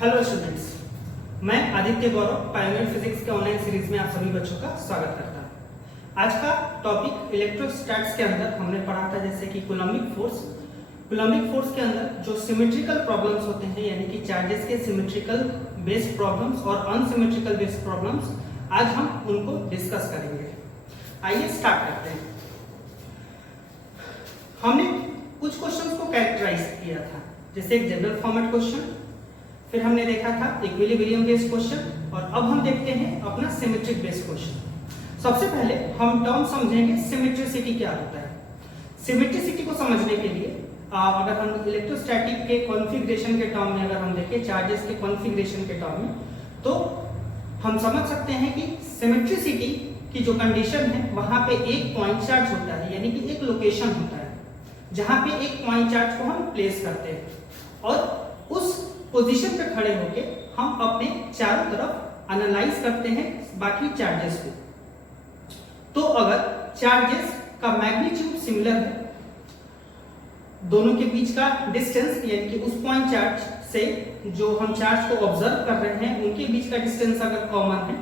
Hello students, मैं आदित्य गौरव pioneer physics के online series में आप सभी बच्चों का स्वागत करता हूं। आज का टॉपिक इलेक्ट्रोस्टैटिक्स के अंदर हमने पढ़ा था जैसे कि कूलम्बिक फोर्स के अंदर जो सिमेट्रिकल प्रॉब्लम्स होते हैं यानी कि चार्जेस के सिमेट्रिकल बेस्ड प्रॉब्लम्स और अनसिमेट्रिकल बेस्ड प्रॉब्लम्स, आज हम उनको डिस्कस करेंगे। आइए स्टार्ट करते हैं। हमने कुछ क्वेश्चंस को कैरेक्टराइज किया था, जैसे एक जनरल फॉर्मेट क्वेश्चन, फिर हमने देखा था इक्विलिब्रियम बेस्ड क्वेश्चन और अब हम देखते हैं अपना सिमेट्रिक बेस्ड क्वेश्चन। सबसे पहले हम टर्म समझेंगे सिमेट्रिसिटी क्या होता है। सिमेट्रिसिटी को समझने के लिए अगर हम इलेक्ट्रोस्टैटिक के कॉन्फ़िगरेशन के टर्म में अगर हम देखें, चार्जेस के कॉन्फ़िगरेशन के टर्म में, तो हम समझ सकते हैं कि सिमेट्रिसिटी की जो कंडीशन है वहां पे एक पॉइंट चार्ज होता है, यानी कि एक लोकेशन होता है जहां पे एक पॉइंट चार्ज को हम प्लेस करते हैं और उस पोजीशन पे खड़े होके हम अपने चारों तरफ एनालाइज करते हैं बाकी चार्जेस को। तो अगर चार्जेस का मैग्नीट्यूड सिमिलर है, दोनों के बीच का डिस्टेंस यानी कि उस पॉइंट चार्ज से जो हम चार्ज को ऑब्जर्व कर रहे हैं उनके बीच का डिस्टेंस अगर कॉमन है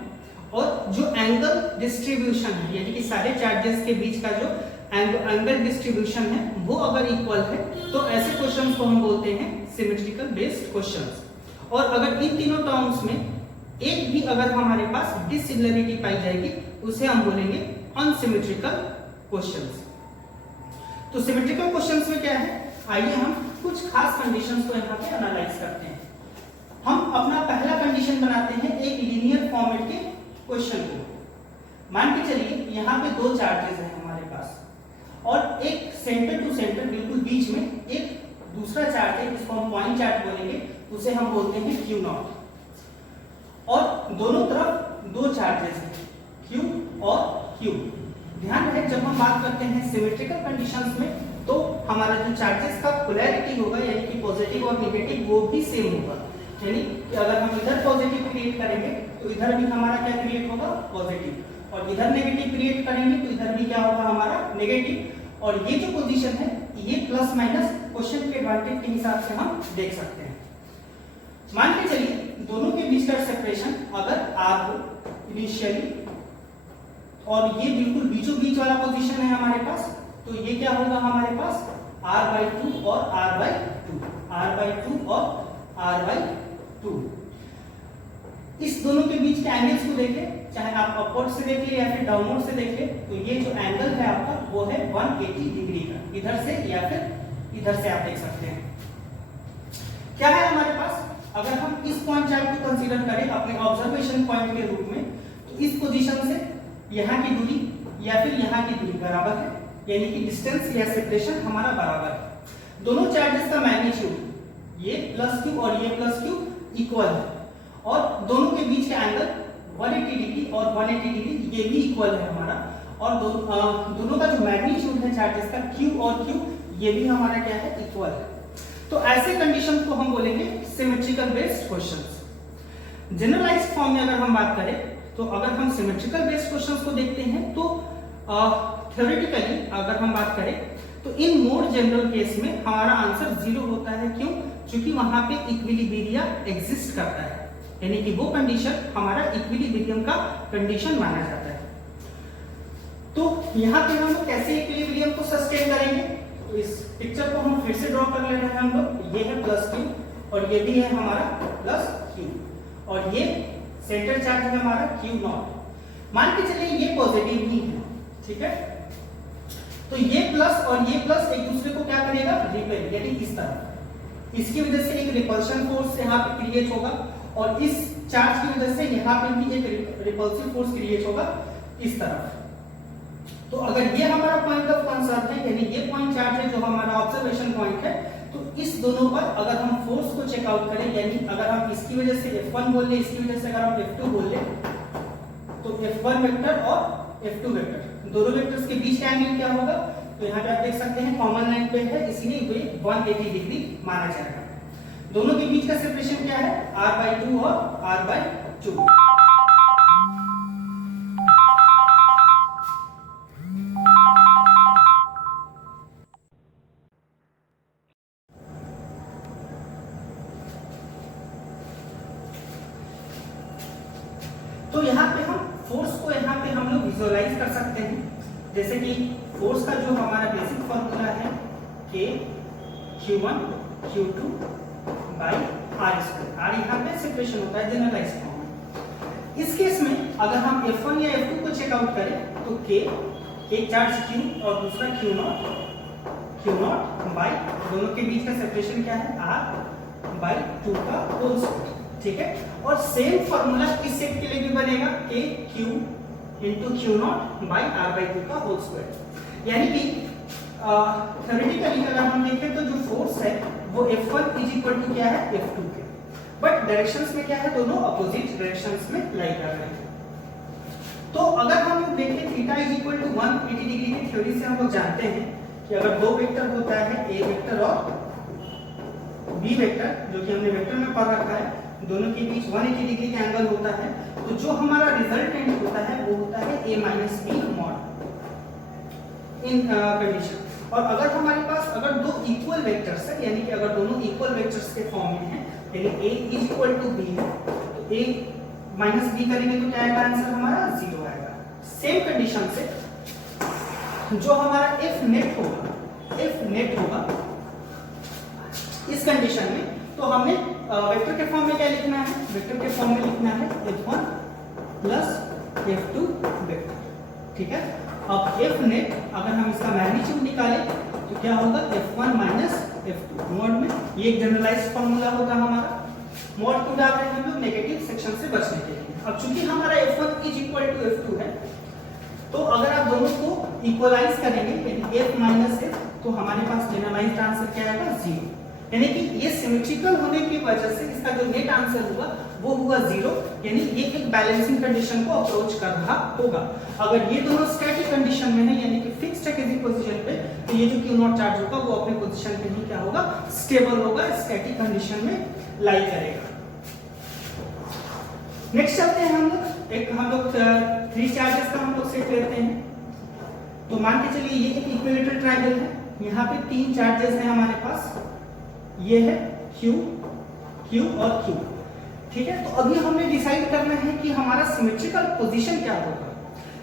और जो एंगल डिस्ट्रीब्यूशन है यानी कि सारे चार्जेस के बीच का जो एंगल डिस्ट्रीब्यूशन है वो अगर इक्वल है, तो ऐसे क्वेश्चंस को हम बोलते हैं सिमेट्रिकल बेस्ड क्वेश्चंस। और अगर इन तीनों टर्म्स में एक भी अगर हमारे पास डिसिमिलरिटी पाई जाएगी उसे हम बोलेंगे अनसिमेट्रिकल क्वेश्चंस। तो सिमेट्रिकल क्वेश्चंस में क्या है, आइए हम कुछ खास कंडीशंस को यहाँ पे एनालाइज करते हैं। हम अपना पहला कंडीशन बनाते हैं एक लीनियर फॉर्मेट के क्वेश्चन को। मान के चलिए यहाँ पे दो चार्जेस हैं हमारे पास और एक सेंटर टू सेंटर बिल्कुल बीच में एक दूसरा चार्ज है, जिसको हम पॉइंट चार्ज बोलेंगे, उसे हम बोलते हैं Q0। और दोनों तरफ दो चार्जेस हैं Q और Q। ध्यान रहे जब हम बात करते हैं सिमेट्रिकल कंडीशंस में तो हमारा जो चार्जेस का पोलैरिटी होगा यानी कि पॉजिटिव और नेगेटिव वो भी सेम होगा। यानी कि अगर हम इधर पॉजिटिव क्रिएट करेंगे तो इधर भी हमारा क्या क्रिएट होगा, पॉजिटिव, और इधर नेगेटिव क्रिएट करेंगे तो इधर भी क्या होगा, हमारा नेगेटिव। और ये जो पोजीशन है ये प्लस माइनस क्वेश्चन के एडवांटेज के हिसाब से हम देख सकते हैं। मान के चलिए दोनों के बीच का सेपरेशन अगर r हो इनिशियली और ये बिल्कुल बीचों बीच वाला पोजीशन है हमारे पास, तो ये क्या होगा हमारे पास r/2 और r/2, r/2 और r/2। इस दोनों के बीच के एंगल्स को देखें, चाहे आप अपवर्ड से देख ले या फिर डाउनवर्ड से देख ले, तो ये जो एंगल है आपका वो है 180 डिग्री का, इधर से या फिर इधर से आप देख सकते हैं। क्या है हमारे पास, अगर हम इस पॉइंट चार्ज को कंसीडर करें अपने ऑब्जर्वेशन पॉइंट के रूप में, तो इस पोजीशन से यहाँ की दूरी या फिर यहाँ की दूरी बराबर है, यानी कि डिस्टेंस या सेपरेशन हमारा बराबर है। दोनों चार्जेस का मैग्नीट्यूड ये +q और ये +q इक्वल है और दोनों के बीच का एंगल 180 डिग्री और 180 डिग्री ये भी इक्वल है हमारा, और दोनों का जो मैग्नीट्यूड है चार्जेस का Q और Q ये भी हमारा क्या है, इक्वल है। तो ऐसे कंडीशन को हम बोलेंगे symmetrical based questions. Generalised form में अगर हम बात करें तो अगर हम सिमेट्रिकल बेस्ड क्वेश्चंस को देखते हैं तो थ्योरेटिकली अगर हम बात करें तो इन मोर जनरल केस में हमारा आंसर 0 होता है। क्यों? क्योंकि वहां पे इक्विलिब्रियम एग्जिस्ट करता है, यानी कि वो कंडीशन हमारा इक्विलिब्रियम का कंडीशन माना जाता है। तो यहाँ पे हम कैसे इक्विलिब्रियम को सस्टेन करेंगे, तो इस पिक्चर को हम फिर से ड्रॉ कर ले रहे हैं हम लोग। ये है +q और ये भी है हमारा +q और ये सेंटर चार्ज है हमारा Q0। मान के चलिए ये पॉजिटिव ही है, ठीक है, तो ये प्लस और ये प्लस एक दूसरे को क्या करेगा, रिपेल, यानी इस तरह। इसकी वजह से एक रिपल्शन फोर्स यहाँ पे क्रिएट होगा और इस चार्ज की वजह से यहाँ पे भी एक रिपल्सिव फोर्स क्रिएट होगा इस तरफ। तो अगर ये हमारा पॉइंट ऑफ कंसर्न है यानी ये पॉइंट चार्ज है जो हमारा ऑब्जर्वेशन पॉइंट है, तो इस दोनों पर अगर हम फोर्स को चेक आउट करें, यानी अगर हम इसकी वजह से F1 बोल ले, इसकी वजह से अगर हम F2 बोल ले, तो F1 वेक्टर और F2 वेक्टर दोनों वेक्टर्स के बीच का एंगल क्या होगा, तो यहाँ पे आप देख सकते हैं कॉमन लाइन पे है, इसलिए वे 180 डिग्री माना जाएगा। दोनों के बीच का सेपरेशन क्या है, r/2 और r/2। विजुअलाइज कर सकते हैं, जैसे कि फोर्स का जो हमारा बेसिक फॉर्मूला है K Q1 Q2 by R square. R यहाँ पे सेपरेशन होता है जनरलाइज फॉर्म में। इस केस में अगर हम F1 या F2 को चेकआउट करें तो K, एक चार्ज Q और दूसरा Q0 बाई, दोनों के बीच का सेपरेशन क्या है R बाई 2 का होल स्क्वायर, ठीक है। और सेम फॉर्मूला इस सेट के लिए भी बनेगा K Q into Q0 by R by 2 का होल स्क्वायर। यानी कि थ्योरेटिकली अगर हम देखें तो जो फोर्स है वो F1 इज इक्वल टू क्या है F2 के, बट डायरेक्शंस में क्या है, दोनों अपोजिट डायरेक्शंस में लाई कर रहे हैं। तो अगर हम लोग देखें theta is equal to 180 degree की थ्योरी से हम लोग जानते हैं कि अगर दो वेक्टर होता है A वेक्टर और B वेक्टर, जो कि हमने वेक्टर में पढ़ रखा है, दोनों के बीच 180 डिग्री का एंगल होता है, तो जो हमारा रिजल्टेंट होता है वो होता है A minus B mod in condition. और अगर हमारे पास अगर दो इक्वल वेक्टर्स है, यानी कि अगर दोनों इक्वल वेक्टर्स के फॉर्म में है, यानी A is equal to B है, तो A माइनस B करेंगे तो क्या आएगा, आंसर हमारा 0 आएगा। सेम कंडीशन से जो हमारा F नेट होगा इस कंडीशन में, तो हमने वेक्टर के फॉर्म में क्या लिखना है, वेक्टर के फॉर्म में लिखना है F1 प्लस F2 वेक्टर, ठीक है। अब F नेट अगर हम इसका मैग्नीट्यूड निकालें तो क्या होगा, F1 माइनस F2 मॉड में, ये एक जनरलाइज्ड फार्मूला होगा हमारा। मॉड क्यों डाल रहे हैं हम लोग, नेगेटिव सेक्शन से बचने के लिए। अब चूंकि हमारा F1 is equal to F2 है, तो अगर आप दोनों को इक्वलाइज करेंगे यानी F माइनस F, तो हमारे पास जनरलाइज्ड आंसर क्या आएगा, 0। यानी कि ये सिमेट्रिकल होने की वजह से इसका जो नेट आंसर होगा वो हुआ 0, यानी ये एक बैलेंसिंग कंडीशन को अप्रोच कर रहा होगा। अगर ये दोनों स्टैटिक कंडीशन में है, यानी कि फिक्स्ड है किसी पोजीशन पे, तो ये जो Q0 चार्ज होगा वो अपने पोजीशन पे ही क्या होगा, स्टेबल होगा, स्टैटिक कंडीशन में लाई करेगा। नेक्स्ट चलते हैं हम लोग 3 चार्जेस का हम लोग सेट लेते हैं। तो मान के चलिए ये एक इक्विलेटरल ट्रायंगल है, यहाँ पे 3 चार्जेस हैं हमारे पास, ये है Q, Q और Q, ठीक है। तो अभी हमें डिसाइड करना है कि हमारा सिमेट्रिकल पोजीशन क्या होगा।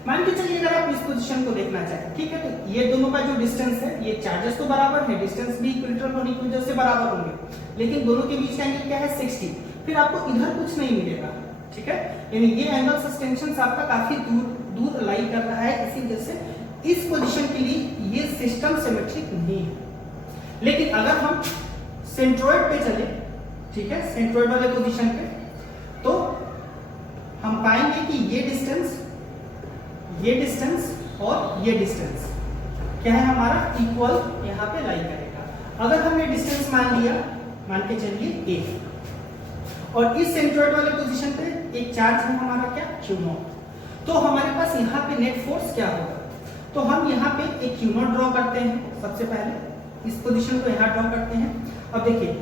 मान के चलिए अगर आप इस पोजीशन को देखना चाहें, ठीक है, तो ये दोनों का जो डिस्टेंस है, ये चार्जेस तो बराबर है, डिस्टेंस भी इक्विलेटरल होने की वजह से बराबर होंगे, लेकिन दोनों के बीच का एंगल क्या है, 60। फिर आपको इधर कुछ नहीं मिलेगा, ठीक है, यानी ये एंगल सस्टेंशन आपका काफी दूर लाई कर रहा है, इसी वजह से इस पोजीशन के लिए ये सिस्टम सिमेट्रिक नहीं है। लेकिन अगर हम सेंट्रोइड पे चले, ठीक है, सेंट्रोइड वाले पोजीशन पे, तो हम पाएंगे कि ये डिस्टेंस और ये डिस्टेंस क्या है, हमारा इक्वल यहाँ पे लाई करेगा। अगर हमने डिस्टेंस मान लिया, मान के चलिए A, और इस सेंट्रोइड वाले पोजीशन पे एक चार्ज है हमारा क्या, Q0, तो हमारे पास यहाँ पे नेट फोर्स क्या होगा। तो हम यहाँ पे एक Q0 ड्रॉ करते हैं, सबसे पहले इस पोजीशन को यहाँ ड्रॉ करते हैं। अब देखिए,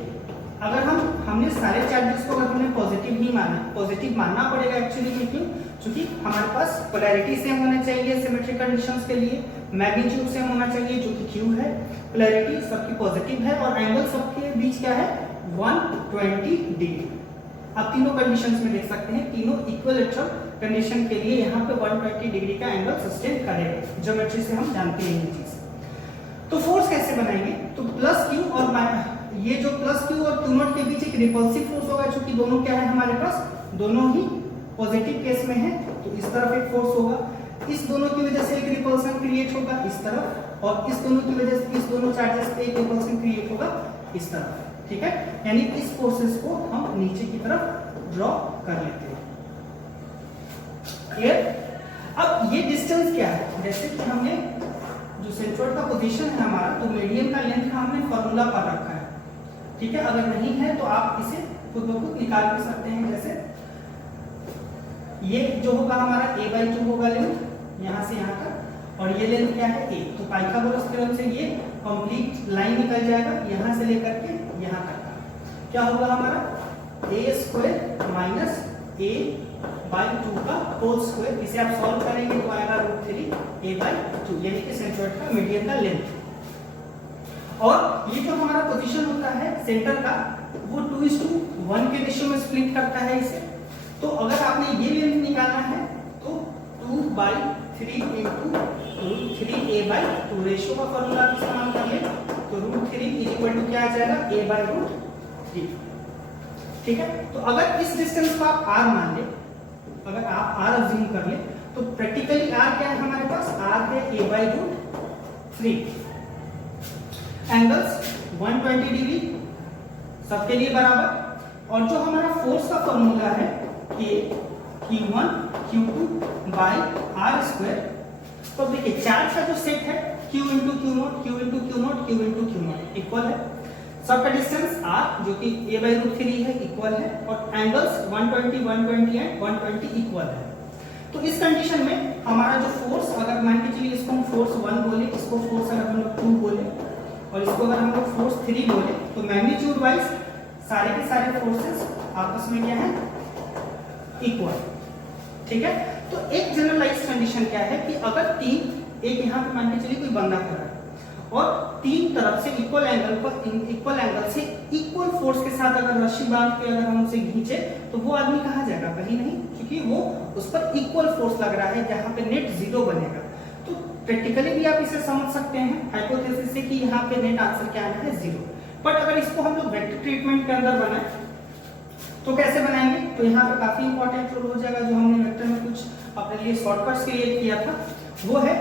अगर हमने सारे चार्जेस को अगर हमने पॉजिटिव ही माना, पॉजिटिव मानना पड़ेगा एक्चुअली में, क्यों, क्योंकि हमारे पास पोलैरिटी सेम होना चाहिए सिमेट्रिक कंडीशंस के लिए, मैग्नीट्यूड सेम होना चाहिए जो कि Q है, पोलैरिटी सबकी पॉजिटिव है, और एंगल सबके बीच क्या है, 120 डिग्री। आप तीनों कंडीशंस में देख सकते हैं, तीनों इक्विलेटरल कंडीशन के लिए यहाँ पे 120 डिग्री का एंगल सस्टेन करेगा। ज्योमेट्री से हम जानते हैं ये चीज। तो फोर्स कैसे बनाएंगे, तो प्लस Q और ये जो प्लस Q और Q0 के बीच एक रिपल्सिव फोर्स होगा, क्योंकि दोनों क्या है हमारे पास, दोनों ही पॉजिटिव केस में है, तो इस तरफ एक फोर्स होगा, इस दोनों की वजह से एक रिपल्सन क्रिएट होगा इस तरफ, और इस दोनों की वजह से इस दोनों चार्जेस पे एक रिपल्सन क्रिएट होगा इस तरफ, ठीक है। यानी इस फोर्सेस को हम नीचे की तरफ ड्रॉ कर लेते हैं, क्लियर। अब ये डिस्टेंस क्या है, जैसे कि हमने जो सेंट्रोइड का पोजीशन है हमारा, तो मीडियम का लेंथ का हमने फॉर्मूला पढ़ रखा है, ठीक है। अगर नहीं है तो आप इसे खुद ब खुद निकाल भी सकते हैं। जैसे ये जो होगा हमारा a/2 होगा लेंथ यहाँ से यहाँ तक, और ये लेंथ क्या है, a, तो पाइथागोरस थ्योरम से ये कंप्लीट लाइन निकल जाएगा यहाँ से लेकर के यहाँ तक का, क्या होगा हमारा a² माइनस a/2 का होल स्क्वायर। इसे आप सॉल्व करेंगे तो आएगा √3 a/2, यानी कि सेंट्रोइड का मीडियम का लेंथ। और ये जो हमारा पोजीशन होता है सेंटर का, वो 2:1 के रेशियो में स्प्लिट करता है इसे। तो अगर आपने ये लेंथ निकालना है तो 2/3 इंटू √3a/2 रेशियो का फॉर्मूला इस्तेमाल कर ले तो √3 इज इक्वल टू क्या आ जाएगा a/√3। ठीक है, तो अगर इस डिस्टेंस को आप r मान ले, अगर आप r अज्यूम कर ले तो प्रैक्टिकली r क्या है हमारे पास, r है a/√3। एंगल्स 120 डिग्री सबके लिए बराबर, और जो हमारा फोर्स का फॉर्मूला है कि Q1 Q2 by are square. तो देखिए चार्ज का जो सेट है Q into Q not Q into Q not Q into Q not equal है, सबका डिस्टेंस r जो कि a/√3 है इक्वल है, और एंगल्स 120 120 एंड 120 इक्वल है। तो इस कंडीशन में हमारा जो फोर्स, अगर मान के चलिए इसको हम फोर्स 1 बोले, इसको फोर्स अगर हम लोग 2 बोले और इसको अगर हम लोग फोर्स 3 बोले, तो मैग्नीट्यूड वाइज सारे के सारे फोर्सेस आपस में क्या है, इक्वल। ठीक है, तो एक जनरलाइज कंडीशन क्या है कि अगर एक यहाँ पे मान के चलिए कोई बंदा खड़ा है और 3 तरफ से इक्वल एंगल से इक्वल फोर्स के साथ अगर रस्सी बांध के अगर हम उसे खींचे तो वो आदमी कहाँ जाएगा, कहीं नहीं, क्योंकि वो उस पर इक्वल फोर्स लग रहा है जहाँ पे नेट 0 बनेगा। तो प्रैक्टिकली भी आप इसे समझ सकते हैं हाइपोथेसिस से कि यहाँ पे नेट आंसर क्या आना है 0। बट अगर इसको हम लोग वेक्टर ट्रीटमेंट के अंदर बनाए तो कैसे बनाएंगे, तो यहाँ पे काफी इंपॉर्टेंट रोल हो जाएगा। जो हमने वेक्टर में कुछ अपने लिए शॉर्टकट्स क्रिएट किया था वो है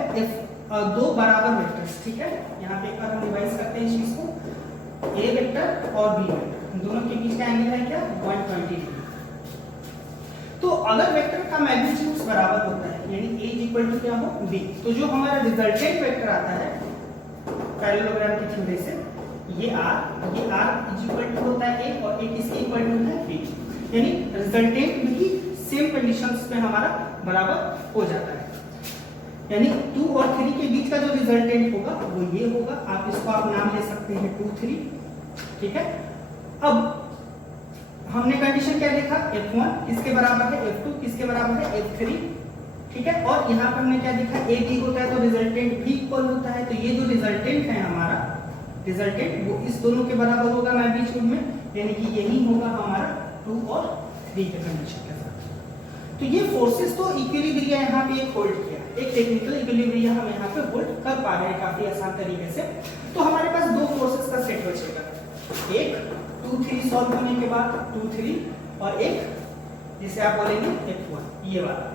दो बराबर वेक्टर्स। ठीक है, यहाँ पे एक बार हम रिवाइज करते हैं इस चीज को, ए वेक्टर और बी वेक्टर, दोनों के बीच का एंगल है क्या, 120 डिग्री। तो अगर वेक्टर का मैग्नीट्यूड बराबर होता है यानी ए इक्वल टू क्या हो बी, तो जो हमारा रिजल्टेंट वेक्टर आता है पैरेललोग्राम की थ्योरी से, ये r इज इक्वल टू होता है a और a किसके इक्वल टू है b, यानी रिजल्टेंट भी सेम कंडीशंस पे हमारा बराबर हो जाता है। यानी 2 और 3 के बीच का जो रिजल्टेंट होगा वो ये होगा, आप इसको आप नाम ले सकते हैं 2 3। ठीक है, अब हमने कंडीशन क्या देखा, f1 किसके बराबर है, f2 किसके बराबर है, f3। ठीक है, और यहाँ पर हमने क्या देखा, a b होता है तो रिजल्टेंट भी इक्वल होता है। तो ये जो रिजल्टेंट है हमारा रिजल्टेंट वो इस दोनों के बराबर होगा मैग्नीट्यूड में, यानी कि यही होगा हमारा 2 और 3 के कंडीशन के साथ। तो ये फोर्सेस तो इक्विलिब्रिया यहाँ पे एक होल्ड किया, एक टेक्निकल इक्विलिब्रिया हम यहाँ पे होल्ड कर पा रहे हैं काफी आसान तरीके से। तो हमारे पास 2 फोर्सेस का सेट बचेगा, एक 2 3 सॉल्व होने के बाद 2 3 और एक जिसे आप बोलेंगे f1 ये वाला।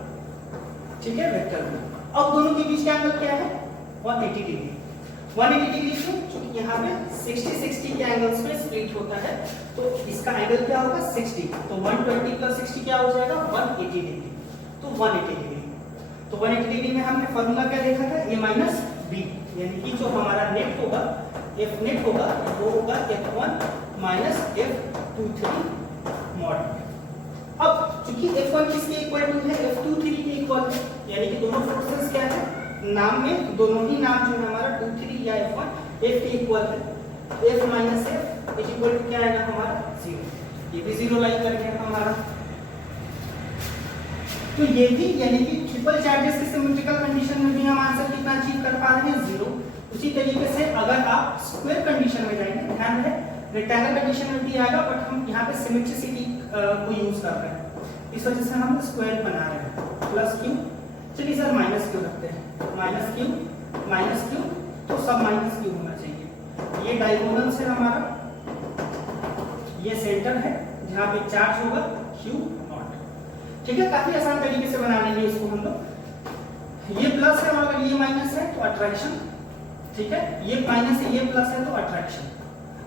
ठीक है, वेक्टर में अब दोनों के बीच का एंगल क्या है, 180 डिग्री। 180 डिग्री क्यों, क्योंकि यहाँ पे 60 60 के एंगल्स में स्प्लिट होता है, तो इसका एंगल क्या होगा 60, तो 120 प्लस 60 क्या हो जाएगा 180 डिग्री। तो 180 डिग्री, तो 180 डिग्री में हमने फॉर्मूला क्या देखा था, a माइनस बी, यानी कि जो हमारा नेट होगा f नेट होगा वो होगा f1 माइनस f23 मॉड। अब चूंकि f1 किसके इक्वल टू है, f23 के इक्वल है, यानी कि दोनों फोर्सेस क्या है, नाम में दोनों ही नाम जो है हमारा 2 3 या f1 f के इक्वल है, f minus f is equal to क्या आएगा हमारा 0, ये भी 0 लाइन कर गया हमारा। तो ये भी यानी कि ट्रिपल चार्जेस की सिमेट्रिकल कंडीशन में भी हम आंसर कितना अचीव कर पा रहे हैं 0। उसी तरीके से अगर आप स्क्वायर कंडीशन में जाएंगे, ध्यान है रेक्टेंगल कंडीशन में भी आएगा, बट हम यहाँ पे सिमेट्रिसिटी को यूज कर रहे हैं, इस वजह से हम स्क्वायर बना रहे हैं। प्लस क्यू, चलिए सर माइनस क्यू रखते हैं, माइनस क्यू तो सब माइनस क्यू होना चाहिए। ये डायगोनल से हमारा, ये सेंटर है जहाँ पे चार्ज होगा क्यू नॉट। ठीक है, काफी आसान तरीके से बना लेंगे इसको हम लोग। ये प्लस है और अगर ये माइनस है तो अट्रैक्शन। ठीक है, ये माइनस है ये प्लस है तो अट्रैक्शन।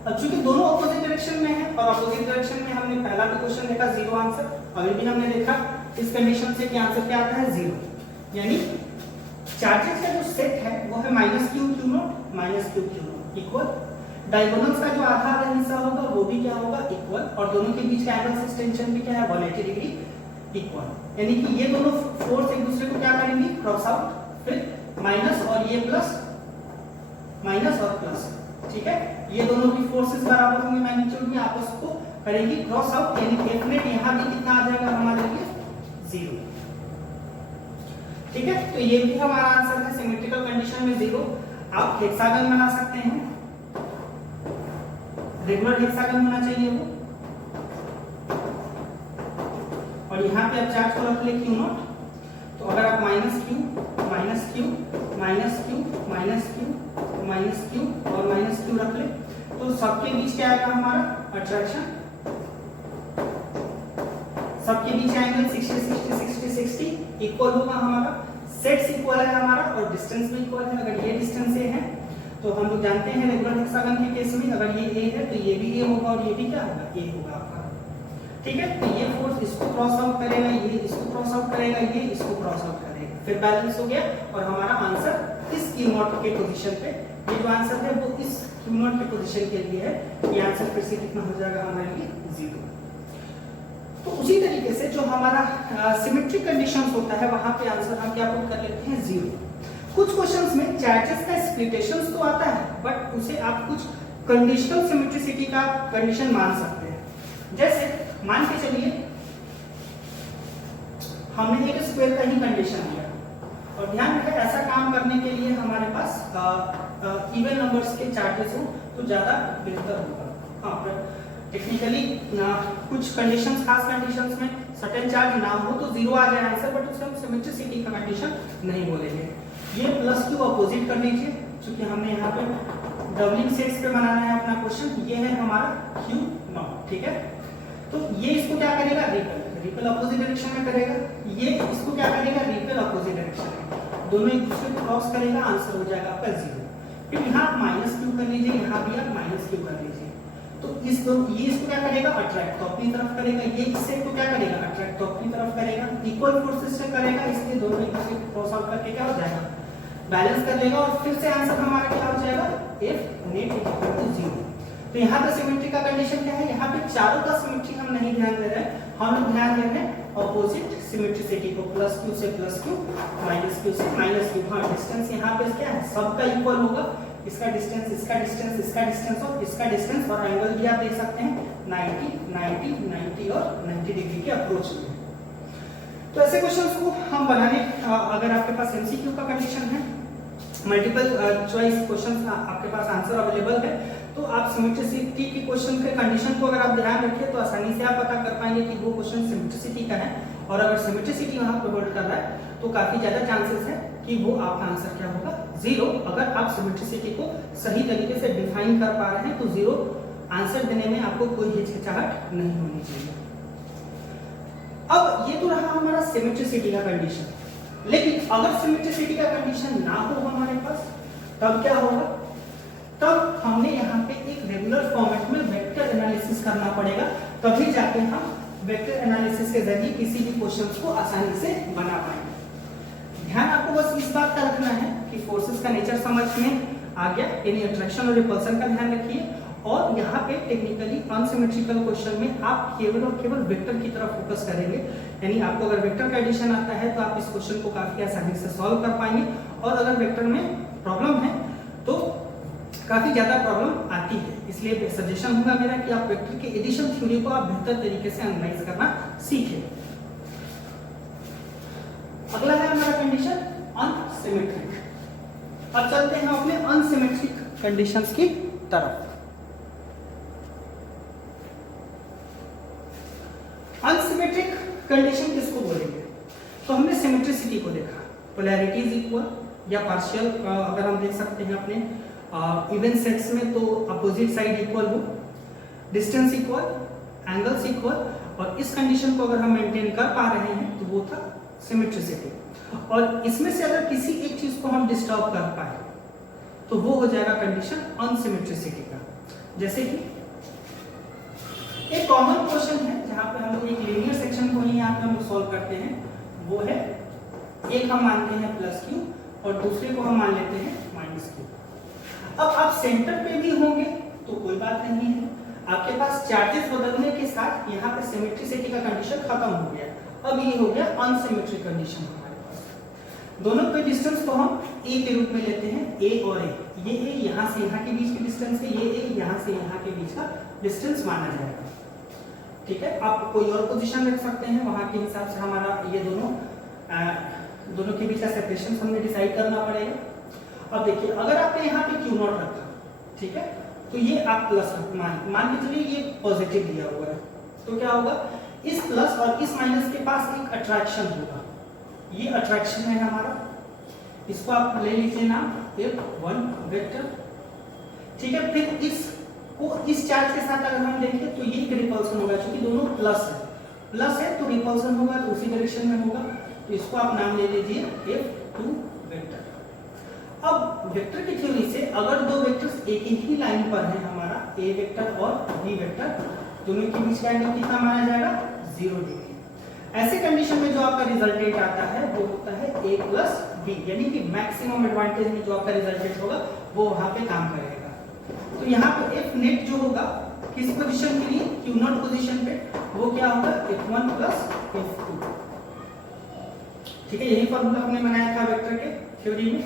अब चूंकि दोनों ऑपोजिट डायरेक्शन में है और ऑपोजिट डायरेक्शन में हमने पहला भी क्वेश्चन देखा 0 आंसर, अभी भी हमने देखा इस कंडीशन से कि आंसर क्या आता है 0, यानी चार्जेस का जो सेट है वो है minus Q Q not equal, diagonals का जो आधा आधा हिस्सा होगा वो भी क्या होगा इक्वल, और दोनों के बीच का एंगल एक्सटेंशन भी क्या है 180 डिग्री इक्वल। यानी कि ये दोनों फोर्स एक दूसरे को क्या करेंगे क्रॉस आउट, फिर माइनस और ये प्लस, माइनस और प्लस। ठीक है, ये दोनों की फोर्सेस बराबर होंगे मैग्नीट्यूड में, आपस को करेंगे क्रॉस आउट, यानी f नेट यहाँ भी कितना आ जाएगा हमारे लिए 0। ठीक है, तो ये भी हमारा आंसर है सिमेट्रिकल कंडीशन में 0। आप हेक्सागन बना सकते हैं, रेगुलर हेक्सागन होना चाहिए वो, और यहाँ पे आप चार्ज को रख ले क्यू नॉट। तो तो अगर आप minus Q minus Q minus Q minus Q minus Q और माइनस क्यू रख ले तो सबके बीच क्या आएगा हमारा अट्रैक्शन, सबके बीच एंगल 60 60 60 60 इक्वल होगा हमारा, सेट्स इक्वल है हमारा और डिस्टेंस भी इक्वल है। अगर ये डिस्टेंस ए है तो हम लोग जानते हैं रेगुलर हेक्सागन के केस में अगर ये ए है तो ये भी ए होगा और ये भी क्या होगा, ए होगा आपका। ठीक है, तो ये फोर्स इसको क्रॉस आउट करेगा, ये इसको क्रॉस आउट करेगा, ये इसको क्रॉस आउट करेगा, फिर बैलेंस हो गया और हमारा आंसर इस क्यू नॉट के पोजीशन पे, ये जो आंसर है वो इस क्यू नॉट के पोजीशन के लिए है। ये आंसर फिर से कितना हो जाएगा हमारे लिए, 0। तो उसी तरीके से जो हमारा सिमेट्रिक कंडीशंस होता है वहां पे आंसर हम क्या पुट कर लेते हैं, 0। कुछ क्वेश्चंस में चार्जेस का स्प्लिटेशंस तो आता है बट उसे आप कुछ कंडीशनल सिमेट्रिसिटी का कंडीशन मान सकते हैं। जैसे मान के चलिए हमने एक स्क्वायर का ही कंडीशन लिया और ध्यान रखें ऐसा काम करने के लिए हमारे पास इवन नंबर्स के चार्जेस हो तो ज्यादा बेहतर होगा। हाँ, टेक्निकली कुछ कंडीशंस, खास कंडीशंस में सर्टेन चार्ज ना हो तो 0 आ जाए आंसर, बट उसे हम सिमेट्रिसिटी का कंडीशन नहीं बोलेंगे। ये प्लस क्यू अपोजिट कर लीजिए क्योंकि हमने यहाँ पे डबलिंग सेट्स पे बनाना है अपना क्वेश्चन। ये है हमारा क्यू नॉट, ठीक है। तो ये इसको क्या करेगा, रिपेल अपोजिट डायरेक्शन में करेगा, ये इसको क्या करेगा, रिपेल अपोजिट डायरेक्शन में, दोनों एक दूसरे को क्रॉस करेगा, आंसर हो जाएगा आपका 0। फिर यहाँ माइनस क्यू कर लीजिए, यहाँ भी आप माइनस क्यू कर लीजिए, तो ये इसको क्या करेगा, अट्रैक्ट तो अपनी तरफ करेगा, ये इससे को क्या करेगा, अट्रैक्ट तो अपनी तरफ करेगा, इक्वल फोर्सेस से करेगा, इसलिए दोनों एक दूसरे को क्रॉस आउट करके क्या हो जाएगा, बैलेंस कर लेगा और फिर से आंसर हमारा क्या हो जाएगा, F नेट इक्वल टू 0। तो यहाँ पे सिमेट्री का कंडीशन क्या है, यहाँ पे चारों का सिमेट्री हम नहीं ध्यान दे रहे हैं, हम लोग ध्यान दे रहे हैं ऑपोजिट सिमेट्रिसिटी को, प्लस क्यू से प्लस क्यू, माइनस क्यू से माइनस क्यू। हाँ, डिस्टेंस यहाँ पे क्या है, सबका इक्वल होगा, इसका डिस्टेंस, इसका डिस्टेंस, इसका डिस्टेंस और इसका डिस्टेंस, और एंगल भी आप देख सकते हैं 90 90 90 और 90 डिग्री के अप्रोच में। तो ऐसे क्वेश्चंस को हम बनाने, अगर आपके पास एमसीक्यू का कंडीशन है, मल्टीपल चॉइस क्वेश्चंस आपके पास आंसर अवेलेबल है, तो आप सिमेट्रिसिटी के क्वेश्चन के कंडीशन को अगर आप ध्यान रखें तो आसानी से आप पता कर पाएंगे कि वो क्वेश्चन सिमेट्रिसिटी का है, और अगर सिमेट्रिसिटी वहां पर होल्ड कर रहा है तो काफी ज्यादा चांसेस है कि वो आपका आंसर क्या होगा, 0। अगर आप सिमेट्रिसिटी को सही तरीके से डिफाइन कर पा रहे हैं तो 0 आंसर देने में आपको कोई हिचकिचाहट नहीं होनी चाहिए। अब ये तो रहा हमारा सिमेट्रिसिटी का कंडीशन, लेकिन अगर सिमेट्रिसिटी का कंडीशन ना हो हमारे पास तब क्या होगा, तब हमने यहाँ पे एक रेगुलर फॉर्मेट में वेक्टर एनालिसिस करना पड़ेगा, तभी जाके हम वेक्टर एनालिसिस के जरिए किसी भी क्वेश्चंस को आसानी से बना पाएंगे। ध्यान आपको बस इस बात का रखना है कि फोर्सेस का नेचर समझ में आ गया, यानी अट्रैक्शन और रिपल्सन का ध्यान रखिए, और यहाँ पे टेक्निकली अनसिमेट्रिकल क्वेश्चन में आप केवल और केवल वेक्टर की तरफ फोकस करेंगे, यानी आपको अगर वेक्टर का एडिशन आता है तो आप इस क्वेश्चन को काफी आसानी से सॉल्व कर पाएंगे, और अगर वेक्टर में प्रॉब्लम है तो काफी ज्यादा प्रॉब्लम आती है। इसलिए सजेशन होगा मेरा कि आप वेक्टर के एडिशन थ्योरी को आप बेहतर तरीके से एनालाइज करना सीखें। अगला है हमारा कंडीशन अनसिमेट्रिक। अब चलते हैं अपने अनसिमेट्रिक कंडीशंस की तरफ। अनसिमेट्रिक कंडीशन किसको बोलेंगे, तो हमने सिमेट्रिसिटी को देखा, पोलैरिटीज इक्वल या पार्शियल, अगर हम देख सकते हैं अपने इवन सेट्स में तो अपोजिट साइड इक्वल हो, डिस्टेंस इक्वल, एंगल्स इक्वल, और इस कंडीशन को अगर हम मेंटेन कर पा रहे हैं तो वो था सिमेट्रिसिटी। और इसमें से अगर किसी एक चीज को हम डिस्टर्ब कर पाए तो वो हो जाएगा कंडीशन अनसिमेट्रिसिटी का। जैसे कि एक कॉमन क्वेश्चन है जहां पे हम लोग एक लीनियर सेक्शन को ही यहाँ पे हम लोग सॉल्व करते हैं, वो है एक हम मानते हैं प्लस क्यू और दूसरे को हम मान लेते हैं माइनस क्यू। अब आप सेंटर पे भी होंगे तो कोई बात नहीं है, आपके पास चार्जेस बदलने के साथ यहाँ पे सिमेट्रिसिटी का कंडीशन खत्म हो गया। अब ये हो गया अनसिमेट्रिक कंडीशन हमारे पास। दोनों के डिस्टेंस को हम ए के रूप में लेते हैं, ए और ए, ये ए यहाँ से यहाँ के बीच की डिस्टेंस है, ये ए यहाँ से यहाँ के बीच का डिस्टेंस माना जाएगा। ठीक है, आप कोई और पोजीशन रख सकते हैं, वहां के हिसाब से हमारा ये दोनों के बीच का सेपरेशन हमने डिसाइड करना पड़ेगा। अब देखिए अगर आपने यहाँ पे क्यू नॉट रखा, ठीक है, तो ये आप प्लस मान के चलिए ये पॉजिटिव दिया हुआ है, तो क्या होगा, इस प्लस और इस माइनस के पास एक अट्रैक्शन होगा, ये अट्रैक्शन है हमारा, इसको आप ले लीजिए नाम F1 वेक्टर, ठीक है। फिर इसको इस चार्ज के साथ अगर हम देखें तो ये एक रिपल्सन होगा, क्योंकि दोनों प्लस है तो रिपल्सन होगा तो उसी डायरेक्शन में होगा, तो इसको आप नाम ले लीजिए F2 वेक्टर। अब वेक्टर की थ्योरी से अगर दो वेक्टर्स एक ही लाइन पर हैं, हमारा A वेक्टर और B वेक्टर, दोनों के बीच का एंगल कितना माना जाएगा 0 डिग्री। ऐसे कंडीशन में जो आपका रिजल्टेंट आता है वो होता है A प्लस B, यानी कि मैक्सिमम एडवांटेज में जो आपका रिजल्टेंट होगा वो वहां पे काम करेगा। तो यहाँ पे F नेट जो होगा किस पोजीशन के लिए, Q नॉट पोजीशन पे, वो क्या होगा F1 प्लस F2, ठीक है। यही फॉर्मूला हमने बनाया था वेक्टर के थ्योरी में।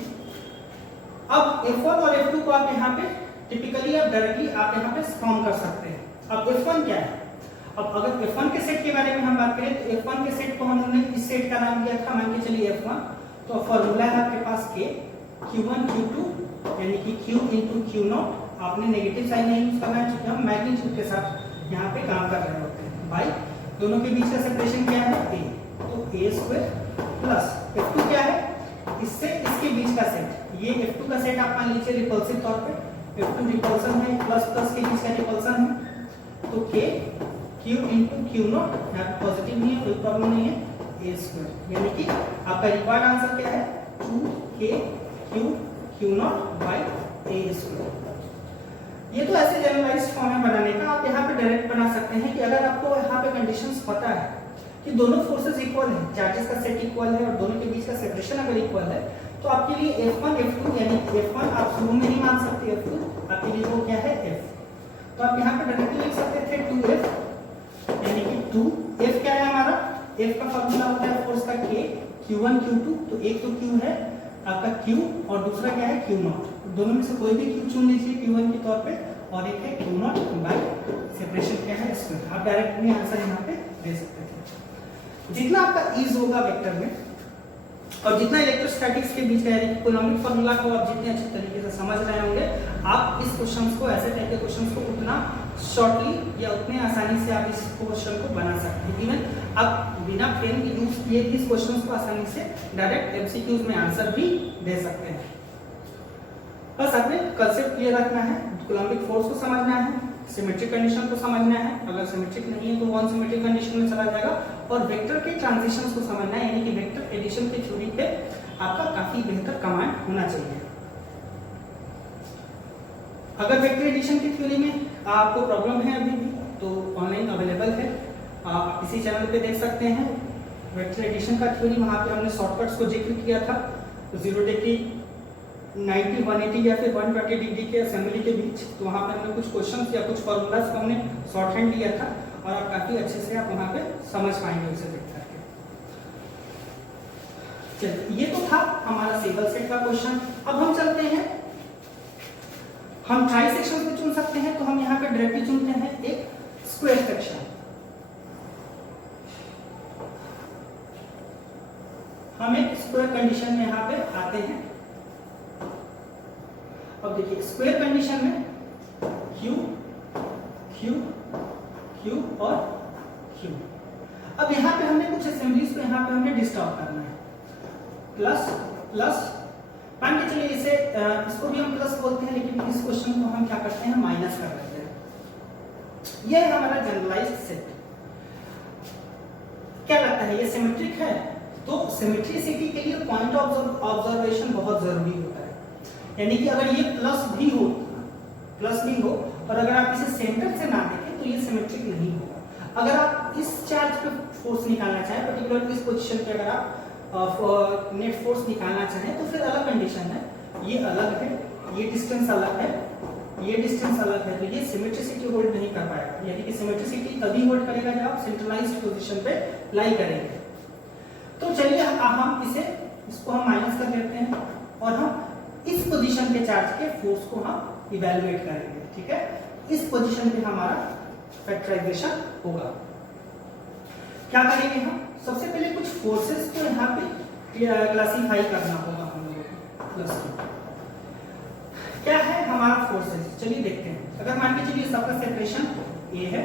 अब F1 और F2 को आप यहाँ पे टिपिकली आप डायरेक्टली आप यहाँ पे फॉर्म कर सकते हैं। अब F1 क्या है, अब अगर F1 के सेट के बारे में हम बात करें तो F1 के सेट को हमने इस सेट का नाम दिया था, मान के चलिए F1, तो फॉर्मूला है आपके पास K Q1 Q2 यानी कि Q into Q नॉट, आपने नेगेटिव साइन नहीं यूज करना है क्योंकि हम मैग्नीट्यूड के साथ यहाँ पे काम कर रहे होते हैं, बाई दोनों के बीच का सेपरेशन क्या है A, तो A स्क्वायर प्लस F2 क्या है, इससे इसके बीच का सेट, ये F2 का सेट आप मान लीजिए रिपल्सिव तौर पे, F2 रिपल्सन है, प्लस प्लस के बीच का रिपल्सन है, तो K Q into Q not, यहाँ पे पॉजिटिव नहीं है कोई प्रॉब्लम नहीं है, A स्क्वायर, यानी कि आपका रिक्वायर्ड आंसर क्या है 2K Q not by A square. ये तो ऐसे जनरलाइज्ड फॉर्म है बनाने का, आप यहाँ पे डायरेक्ट बना सकते हैं कि अगर आपको यहाँ पे कंडीशंस पता है कि दोनों फोर्सेस इक्वल है, चार्जेस का सेट इक्वल है और दोनों के बीच का सेपरेशन अगर इक्वल है, तो आपके लिए F1 F2 यानी F1 आप शुरू में नहीं मान सकते, F2 आपके लिए वो क्या है F, तो आप यहाँ पे डायरेक्टली लिख सकते थे 2F, यानी कि 2F क्या है हमारा, F का फॉर्मूला होता है फोर्स का K Q1 Q2, तो एक तो Q है आपका Q और दूसरा क्या है Q नॉट, दोनों में से कोई भी Q चुन लीजिए Q1 के तौर पे, और एक है Q नॉट बाई सेपरेशन क्या है स्क्वायर, आप डायरेक्ट में आंसर यहाँ पे दे सकते थे। जितना आपका ईज होगा वेक्टर में और जितना इलेक्ट्रोस्टैटिक्स के बीच का यानी कि कूलॉमिक फार्मूला को आप जितने अच्छे तरीके से समझ रहे होंगे, आप इस क्वेश्चंस को, ऐसे टाइप के क्वेश्चंस को उतना शॉर्टली या उतने आसानी से आप इस क्वेश्चन को बना सकते हैं। इवन आप बिना फ्रेम के यूज किए इस क्वेश्चंस को आसानी से डायरेक्ट एमसीक्यूज में आंसर भी दे सकते हैं। बस आपने कंसेप्ट क्लियर रखना है, कूलॉमिक फोर्स को समझना है, सिमेट्रिक कंडीशन को समझना है, अगर सिमेट्रिक नहीं है तो नॉन सिमेट्रिक कंडीशन में चला जाएगा, और वेक्टर के ट्रांजिशंस को समझना है, यानी कि वेक्टर एडिशन की थ्योरी पे आपका काफी बेहतर कमांड होना चाहिए। अगर वेक्टर एडिशन की थ्योरी में आपको प्रॉब्लम है अभी भी तो ऑनलाइन अवेलेबल है, आप इसी चैनल पे देख सकते हैं वेक्टर एडिशन का थ्योरी, वहां पे हमने शॉर्टकट्स को जिक्र किया था, 0 डिग्री 90 180 या फिर 120 डिग्री के असेंबली के बीच, तो वहां पे हमने कुछ क्वेश्चंस या कुछ फॉर्मूलाज को हमने शॉर्ट हैंड लिया था और आप काफी अच्छे से आप वहां पे समझ पाएंगे उसे देख करके। चलिए, ये तो था हमारा सिंगल सेट का क्वेश्चन। अब हम चलते हैं, हम ट्राई सेक्शन भी चुन सकते हैं, तो हम यहाँ पे डायरेक्टली चुनते हैं एक स्क्वायर सेक्शन। हम एक स्क्वायर कंडीशन में यहाँ पे आते हैं। अब देखिए स्क्वायर कंडीशन में Q Q Q और Q, अब यहाँ पे हमने कुछ असेंबलीज को यहाँ पे हमने डिस्टर्ब करना है, प्लस प्लस, मान के चलिए इसे इसको भी हम प्लस बोलते हैं, लेकिन इस क्वेश्चन को हम क्या करते हैं माइनस कर देते हैं। यह है हमारा जनरलाइज्ड सेट। क्या लगता है ये सिमेट्रिक है? तो सिमेट्रिसिटी के लिए पॉइंट ऑफ ऑब्जर्वेशन बहुत जरूरी होता है, यानी कि अगर ये प्लस भी हो और अगर आप इसे सेंटर से ना देखें तो ये सिमेट्रिक नहीं होगा। अगर आप इस चार्ज पे फोर्स निकालना चाहें, पर्टिकुलर इस पोजीशन पे अगर आप नेट फोर्स निकालना चाहें तो फिर अलग कंडीशन है, ये अलग है, ये डिस्टेंस अलग है, ये डिस्टेंस अलग है, तो ये सिमेट्रिसिटी होल्ड नहीं कर पाएगा। यानी कि सिमेट्रिसिटी तभी होल्ड करेगा जब आप सेंट्रलाइज्ड पोजीशन पे लाई करेंगे। तो चलिए हम इसको हम माइनस कर लेते हैं और हम इस पोजीशन के चार्ज के फोर्स को हम इवैल्यूएट करेंगे, ठीक है। इस पोजीशन पे हमारा फैक्टराइजेशन होगा। क्या करेंगे हम? सबसे पहले कुछ फोर्सेस को यहाँ पे क्लासिफाई करना होगा हम लोगों को। प्लस क्या है हमारा फोर्सेस, चलिए देखते हैं। अगर मान के चलिए सबका सेपरेशन A है,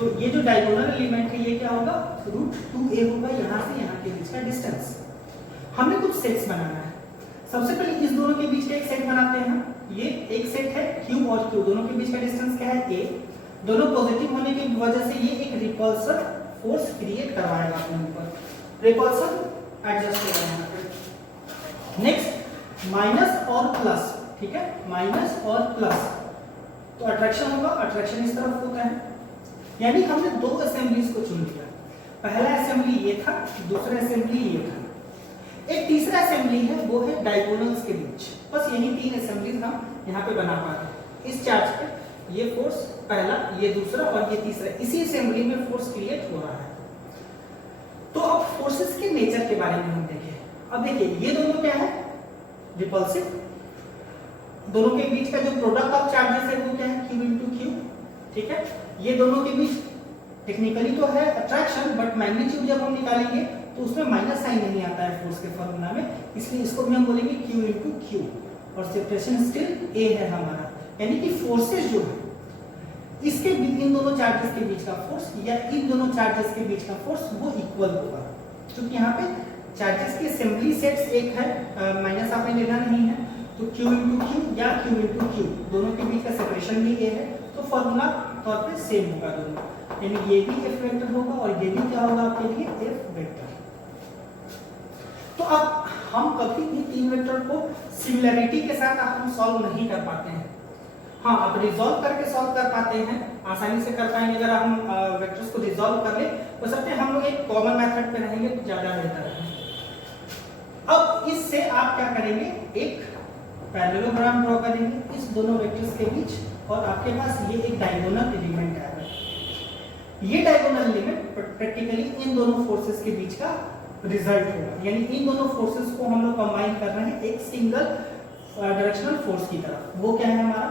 तो ये जो डायगोनल एलिमेंट है ये क्या होगा, √2a होगा यहाँ से यहाँ के बीच का डिस्टेंस। हमने कुछ सेट्स बनाना है। सबसे पहले इस दोनों के बीच का एक सेट बनाते हैं हम। ये एक सेट है q और q, दोनों के बीच का डिस्टेंस क्या है a। दोनों पॉजिटिव होने की वजह से ये एक रिपल्सर फोर्स क्रिएट करवाएगा अपने ऊपर, रिपल्सर एडजस्ट हो जाएगा। नेक्स्ट माइनस और प्लस, ठीक है, माइनस और प्लस, तो अट्रैक्शन होगा, अट्रैक्शन इस तरफ होता है। यानी हमने दो असेंबलीज को चुन लिया, पहला असेंबली ये था, दूसरा असेंबली ये था। एक तीसरा असेंबली है वो है डायगोनल्स के बीच। बस यही तीन असेंबलीज हम यहाँ पे बना पाते हैं। इस चार्ज पे ये फोर्स पहला, ये दूसरा और ये तीसरा, इसी असेंबली में फोर्स क्रिएट हो रहा है। तो अब फोर्सेस के नेचर के बारे में हम देखें। अब देखिए ये दोनों क्या है, रिपल्सिव। दोनों के बीच का जो प्रोडक्ट ऑफ चार्जेस है वो क्या है, q × q, ठीक है। ये दोनों के बीच टेक्निकली तो है अट्रैक्शन, बट मैग्नीट्यूड जब हम निकालेंगे तो उसमें माइनस साइन नहीं आता है फोर्स के फॉर्मूला में, इसलिए इसको भी हम बोलेंगे q × q, और सेपरेशन स्टिल a है हमारा। यानी कि फोर्सेस जो है इसके इन दोनों चार्जेस के बीच का फोर्स या इन दोनों चार्जेस के बीच का फोर्स वो इक्वल होगा। क्योंकि यहाँ पे चार्जेस की असेंबली सेट्स एक है, माइनस आपने लेना नहीं है, तो q × q या q × q, दोनों के बीच का सेपरेशन भी a है, तो फॉर्मूला तौर पे सेम होगा दोनों। यानी ये भी f वेक्टर होगा और ये भी क्या होगा आपके लिए, f वेक्टर। तो अब हम कभी भी तीन वेक्टर को सिमिलरिटी के साथ हम सॉल्व नहीं कर पाते हैं। हाँ, आप रिजॉल्व करके सॉल्व कर पाते हैं, आसानी से कर पाएंगे। अगर हम वेक्टर्स को रिजॉल्व कर ले तो सकते हैं हम लोग एक कॉमन मेथड पे रहेंगे तो ज्यादा बेहतर है। अब इससे आप क्या करेंगे, एक पैरेललोग्राम ड्रॉ करेंगे इस दोनों वेक्टर्स के बीच, और आपके पास ये एक डायगोनल एलिमेंट आएगा। ये डायगोनल एलिमेंट प्रैक्टिकली इन दोनों फोर्सेस के बीच का रिजल्ट होगा। यानी इन दोनों फोर्सेस को हम लोग कंबाइन कर रहे हैं एक सिंगल डायरेक्शनल फोर्स की तरफ। वो क्या है हमारा,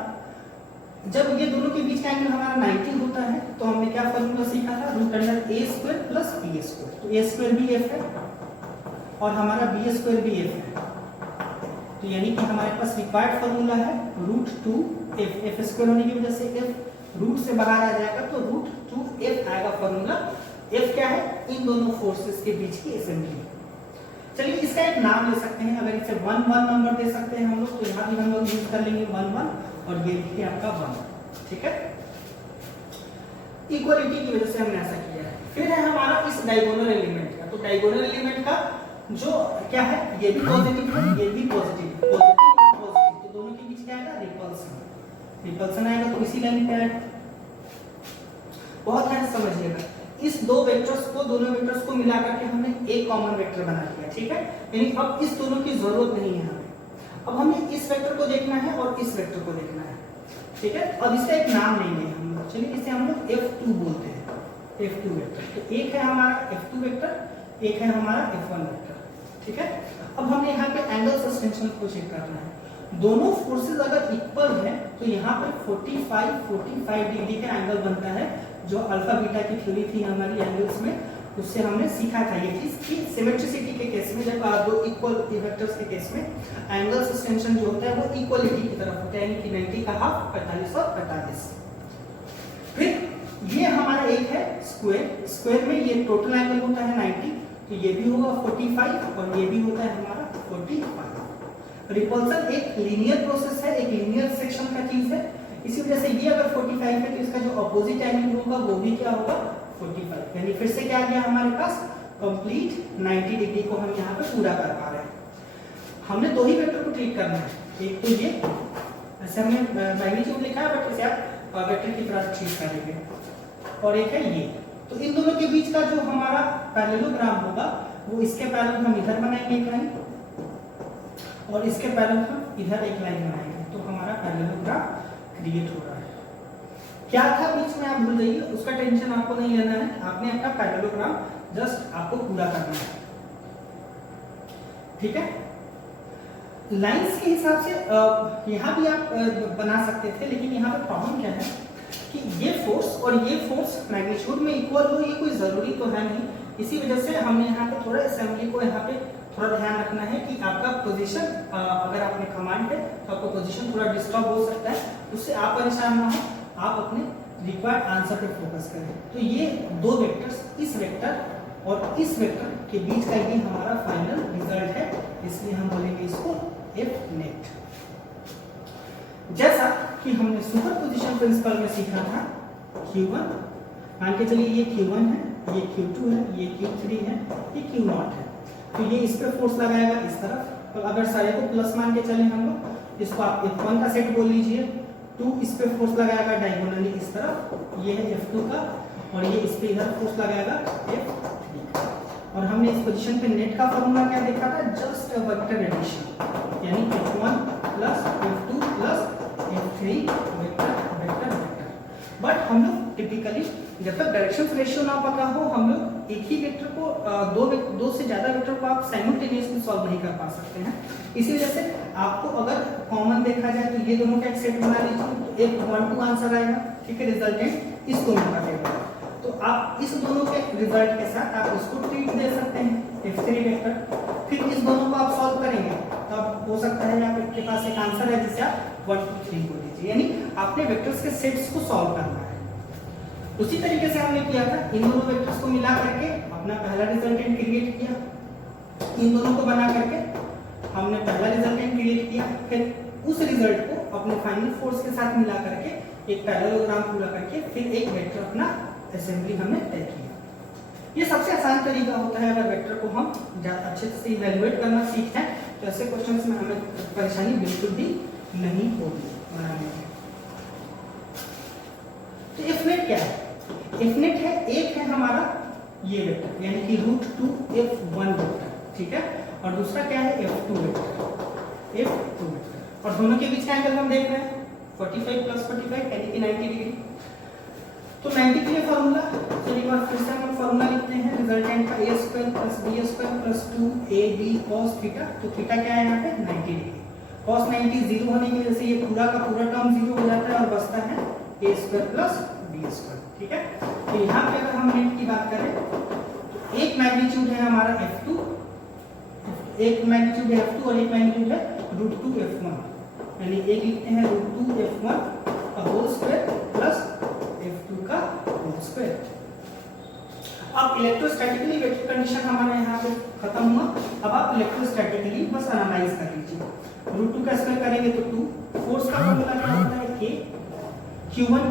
जब ये दोनों के बीच का एंगल हमारा 90 होता है तो हमने क्या फॉर्मूला सीखा था, √a² + b²। तो a² भी f है और हमारा b² भी f है। तो यानी कि हमारे पास रिक्वायर्ड फॉर्मूला है √2f, f² होने की वजह से f रूट से बाहर आ जाएगा तो √2f आएगा फॉर्मूला। f क्या है, इन दोनों फोर्सेस के बीच की असेंबली। चलिए इसका एक नाम ले सकते हैं, अगर इसे 1 1 नंबर दे सकते हैं हम लोग, तो यहाँ भी हम लोग यूज कर लेंगे 1 1, और ये लिखिए आपका 1, ठीक है। इक्वालिटी की वजह से हमने ऐसा किया है। फिर है हमारा इस डायगोनल एलिमेंट का, तो डायगोनल एलिमेंट का जो क्या है, ये भी पॉजिटिव है, ये भी पॉजिटिव है, पॉजिटिव और पॉजिटिव, तो दोनों के बीच क्या आएगा, रिपल्सन। रिपल्सन आएगा तो इसी लाइन पे आएगा। बहुत ध्यान समझिएगा, इस दो वेक्टर्स को, दोनों वेक्टर्स को मिलाकर के हमने एक कॉमन वेक्टर बना लिया, ठीक है। यानी अब इस दोनों की जरूरत नहीं है हमें, अब हमें इस वेक्टर को देखना है और इस वेक्टर को देखना है, ठीक है। अब इसका एक नाम लेंगे हम लोग, चलिए इसे हम लोग f2 बोलते हैं, f2 वेक्टर। तो एक है हमारा f2 वेक्टर, एक है हमारा f1 वेक्टर, ठीक है। अब हमें यहाँ पे एंगल सस्पेंशन को चेक करना है। दोनों फोर्सेस अगर इक्वल है तो यहाँ पे 45 डिग्री का एंगल बनता है, जो अल्फा बीटा की थ्योरी थी हमारी एंगल्स में, उससे हमने सीखा था ये चीज कि सिमेट्रिसिटी के केस में, जब दो इक्वल वेक्टर्स के केस में एंगल सस्पेंशन जो होता है वो इक्वलिटी की तरफ होता है, यानी कि 90 का हाफ 45 और 45। फिर ये हमारा एक है स्क्वायर, स्क्वायर में ये टोटल एंगल होता है 90, तो ये भी होगा 45 और ये भी होता है हमारा 45। रिपल्सन एक लीनियर प्रोसेस है, एक लीनियर सेक्शन का चीज है, इसी वजह से ये अगर 45 है तो इसका जो अपोजिट एंगल होगा वो भी क्या होगा, 45। यानी फिर से क्या आ गया हमारे पास, कंप्लीट 90 डिग्री को हम यहाँ पे पूरा कर पा रहे हैं। हमने दो ही वेक्टर को ट्रीट करना है, एक तो ये, ऐसे हमने मैग्नीट्यूड लिखा है बट इसे आप वेक्टर की तरह ट्रीट करेंगे, और एक है ये। तो इन दोनों के बीच का जो हमारा पैरेललोग्राम होगा वो इसके पैरेलल हम इधर बनाएंगे एक लाइन, और इसके पैरेलल हम इधर एक लाइन बनाएंगे, तो हमारा पैरेललोग्राम क्रिएट हो रहा है। क्या था बीच में आप भूल जाइए, उसका टेंशन आपको नहीं लेना है, आपने अपना पैरेललोग्राम जस्ट आपको पूरा करना है, ठीक है। लाइंस के हिसाब से यहाँ भी आप बना सकते थे, लेकिन यहाँ पे प्रॉब्लम क्या है कि ये फोर्स और ये फोर्स मैग्नीट्यूड में इक्वल हो, ये कोई जरूरी तो है नहीं। इसी वजह से हमने यहाँ पे थोड़ा असेंबली को यहाँ पे थोड़ा ध्यान रखना है कि आपका पोजीशन, अगर आपने कमांड है तो आपका पोजीशन थोड़ा डिस्टर्ब हो सकता है, उससे आप परेशान ना हो, आप अपने रिक्वायर्ड आंसर पे फोकस करें। तो ये दो वेक्टर्स, इस वेक्टर और इस वेक्टर के बीच का ही हमारा फाइनल रिजल्ट है, इसलिए हम बोलेंगे इसको एफ नेट। जैसा कि हमने सुपरपोजिशन प्रिंसिपल में सीखा था, Q1 मान के चलिए ये Q1 है, ये Q2 है, ये Q3 है, ये Q0 है, तो ये इस पे फोर्स लगाएगा इस तरफ। तो अगर सारे को प्लस मान के चले हम लोग, इसको आप F1 का सेट बोल लीजिए, 2 इस पे फोर्स लगाएगा डायगोनली इस तरफ, ये है F2 का, और ये इस पे इधर फोर्स लगाएगा F3 का। और हमने इस पोजीशन पे नेट का फॉर्मूला क्या देखा था, जस्ट अ वेक्टर एडिशन, यानी F1 plus F2 plus F3 vector vector vector. But हम लोग टिपिकली जब तक डायरेक्शंस रेशियो ना पता हो, हम लोग एक ही वेक्टर को दो से ज्यादा वेक्टर को आप साइमल्टेनियसली सॉल्व नहीं कर पा सकते हैं। इसी वजह से आपको अगर कॉमन देखा जाए तो ये दोनों का एक सेट बना लीजिए, तो एक 1 2 आंसर आएगा, ठीक है, रिजल्टेंट इस दोनों का देगा। तो आप इस दोनों के रिजल्ट के साथ आप इसको ट्रीट दे सकते हैं F3 वेक्टर, फिर इस दोनों को आप सॉल्व करेंगे, तब हो सकता है आपके पास एक आंसर है जिसे आप 1 2 3 को लीजिए, यानी आपने वेक्टर्स के सेट्स को सॉल्व करना है। उसी तरीके से हमने किया था, इन दोनों वेक्टर्स को मिला करके अपना पहला रिजल्टेंट क्रिएट किया, इन दोनों को बना करके हमने पहला रिजल्टेंट क्रिएट किया, फिर उस रिजल्ट को अपने फाइनल फोर्स के साथ मिला करके एक पैरेललोग्राम पूरा करके फिर एक वेक्टर अपना असेंबली हमने तय किया। ये सबसे आसान तरीका होता है, अगर वेक्टर को हम अच्छे से इवैल्यूएट करना सीख जाए तो ऐसे क्वेश्चंस में हमें परेशानी बिल्कुल भी नहीं होगी बनाने में। तो एफ नेट क्या है? एफ नेट है, एक है हमारा ये वेक्टर यानी कि √2f1 वेक्टर, ठीक है, और दूसरा क्या है f2 वेक्टर, f2 वेक्टर, और दोनों के बीच का एंगल हम देख रहे हैं 45 + 45 यानी कि 90 डिग्री। तो 90 के लिए फार्मूला, चलिए एक बार फिर से हम फार्मूला लिखते हैं रिजल्टेंट का a² + b² + 2ab cos theta. तो थीटा क्या है यहाँ पे 90 डिग्री, cos 90 0 होने की वजह से ये पूरा का पूरा टर्म 0 हो जाता है और बचता है a² + b², ठीक है। तो यहाँ पे अगर हम नेट की बात करें तो एक मैग्नीट्यूड है हमारा f2, एक मैग्नीट्यूड है f2 और एक मैग्नीट्यूड है √2f1, यानी एक लिखते हैं √2f1 का होल स्क्वायर प्लस f2 का होल स्क्वायर। अब इलेक्ट्रोस्टैटिकली वेक्टर कंडीशन हमारे यहाँ पे खत्म हुआ। अब आप इलेक्ट्रोस्टैटिकली बस एनालाइज कर लीजिए। √2 का स्क्वायर करेंगे तो 2, फोर्स का फॉर्मूला क्या होता है k, q1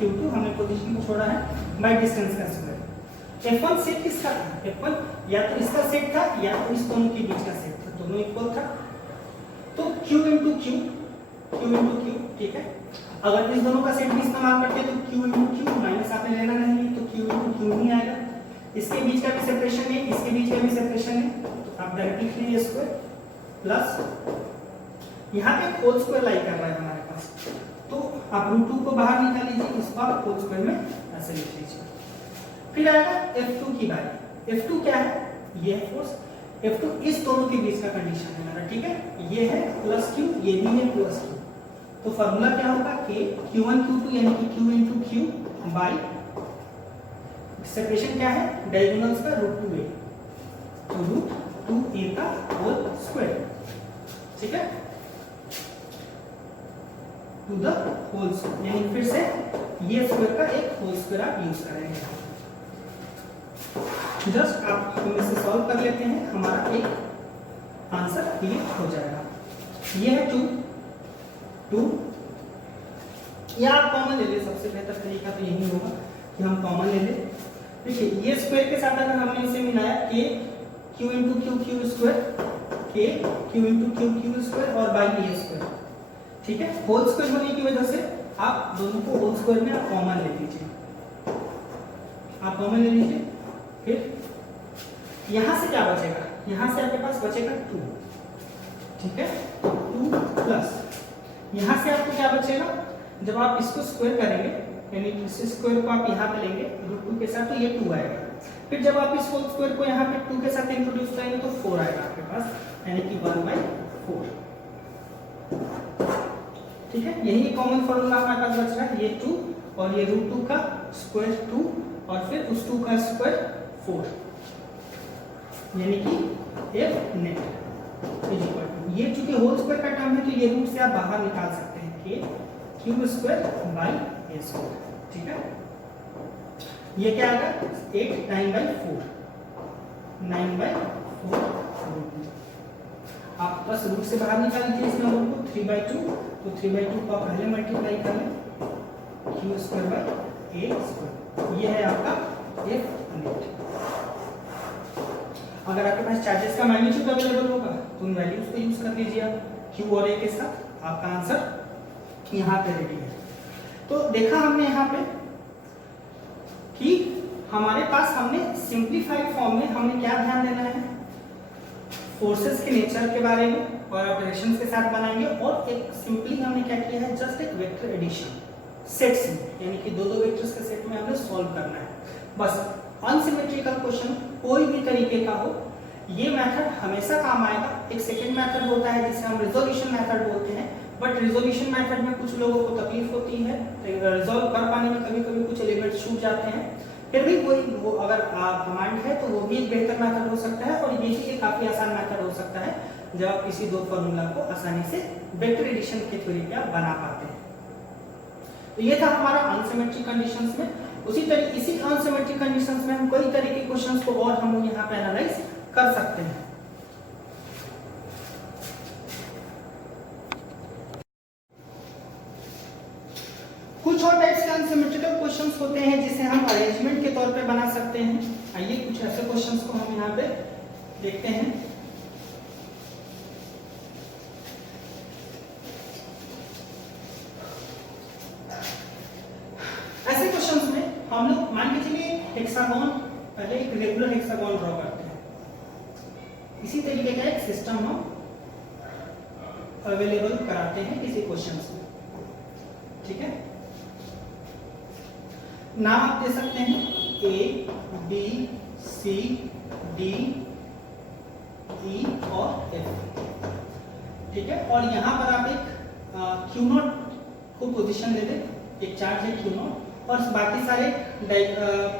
q2 हमने पोजीशन को छोड़ा है बाय डिस्टेंस का स्क्वायर। f1 सेट किसका था? f1 या तो इसका सेट था या तो इस दोनों के बीच का सेट था, दोनों इक्वल था, तो q × q, ठीक है। अगर इस दोनों का सेट भी इस्तेमाल करते तो q × q माइनस आपने लेना नहीं है, तो q × q नहीं आएगा। इसके बीच का भी सेपरेशन है, इसके बीच का भी सेपरेशन है, तो आप डायरेक्टली लिख लीजिए स्क्वायर प्लस यहाँ पे होल स्क्वायर लाई कर रहा है हमारे पास, तो आप √2 को बाहर निकाल लीजिए, इसको आप होल स्क्वायर में ऐसे लिख लीजिए। फिर आएगा f2 की बारी। f2 क्या है? ये है फोर्स। f2 इस दोनों के बीच का कंडीशन है हमारा, ठीक है, ये है +q, ये भी है +q। तो फार्मूला क्या होगा k q1 q2 यानी कि q × q बाय सेपरेशन क्या है डायगोनल्स का √2a, तो √2a का होल स्क्वायर, ठीक है, टू द होल स्क्वायर, यानी फिर से ये स्क्वायर का एक होल स्क्वायर आप यूज करेंगे। जस्ट आप हम इसे सॉल्व कर लेते हैं, हमारा एक आंसर क्लियर हो जाएगा। ये है 2 या आप कॉमन ले ले, सबसे बेहतर तरीका तो यही होगा कि हम कॉमन ले ले। देखिए ये स्क्वायर के साथ अगर हमने इसे मिलाया k q × q square, k q × q square और बाय a², ठीक है। होल स्क्वायर होने की वजह से आप दोनों को होल स्क्वायर में आप कॉमन ले लीजिए, आप कॉमन ले लीजिए। फिर यहां से क्या बचेगा? यहां से आपके पास बचेगा 2, ठीक है, 2 प्लस यहां से आपको क्या बचेगा? जब आप इसको स्क्वायर करेंगे यानी इस स्क्वायर को आप यहाँ पे लेंगे √2 के साथ, तो ये 2 आएगा। फिर जब आप इस होल स्क्वायर को यहाँ पे 2 के साथ इंट्रोड्यूस करेंगे तो 4 आएगा आपके पास, यानी कि 1/4, ठीक है। यही कॉमन फॉर्मूला हमारे पास बच रहा है, ये 2 और ये √2 का स्क्वायर 2 और फिर उस 2 का स्क्वायर 4, यानी कि f net is equal to, ये चूंकि होल स्क्वायर का टर्म है तो ये रूट से आप बाहर निकाल सकते हैं k Q square by A square, ठीक है। ये क्या आएगा 8 9/4, 9/4। आप बस रूट से बाहर निकाल लीजिए इस नंबर को 3/2, तो 3/2 को आप पहले मल्टीप्लाई कर लें Q square by A square. ये है आपका एफ नेट। अगर आपके पास चार्जेस का मैग्नीट्यूड अवेलेबल होगा तो उन वैल्यूज को यूज कर लीजिए आप क्यू और ए के साथ, आपका आंसर यहाँ पे रेडी है। तो देखा हमने यहाँ पे कि हमारे पास हमने सिंप्लीफाइड फॉर्म में हमने क्या ध्यान देना है, फोर्सेस के नेचर के बारे में और ऑपरेशंस के साथ बनाएंगे, और एक सिंपली हमने क्या किया है जस्ट एक वेक्टर एडिशन सेट्स में, यानी कि दो वेक्टर्स के सेट में हमें सॉल्व करना है बस। अनसिमेट्रिकल क्वेश्चन कोई भी तरीके का हो, ये मेथड हमेशा काम आएगा। एक सेकंड मेथड होता है जिसे हम रिजोल्यूशन मेथड बोलते हैं, बट रिजोल्यूशन मेथड में कुछ लोगों को तकलीफ होती है, रिजोल्व कर पाने में कभी कभी कुछ एलिमेंट्स छूट जाते हैं। फिर भी वो अगर कमांड है तो वो भी एक बेहतर मेथड हो सकता है, और ये भी एक काफी आसान मेथड हो सकता है जब आप किसी दो फॉर्मूला को आसानी से वेक्टर एडिशन के थ्योरी पे आप बना पाते हैं। तो ये था हमारा अनसिमेट्रिक कंडीशंस में। इसी अनसिमेट्रिक कंडीशंस में हम कई तरह के क्वेश्चंस को और हम यहाँ पे एनालाइज कर सकते हैं। कुछ और टाइप्स के अनसिमेट्रिकल क्वेश्चंस होते हैं जिसे हम अरेंजमेंट के तौर पे बना सकते हैं। आइए कुछ ऐसे क्वेश्चंस को हम यहाँ पे देखते हैं। ऐसे क्वेश्चंस में हम लोग मान के चलिए हेक्सागोन, पहले एक रेगुलर हेक्सागोन ड्रॉ करते हैं। इसी तरीके का एक सिस्टम हम अवेलेबल कराते हैं किसी क्वेश्चंस में, ठीक है। नाम आप दे सकते हैं ए, बी, सी, डी, ई और एफ, ठीक है। और यहाँ पर आप एक क्यू नॉट को पोजीशन दे दें, एक चार्ज है क्यू नॉट, और बाकी सारे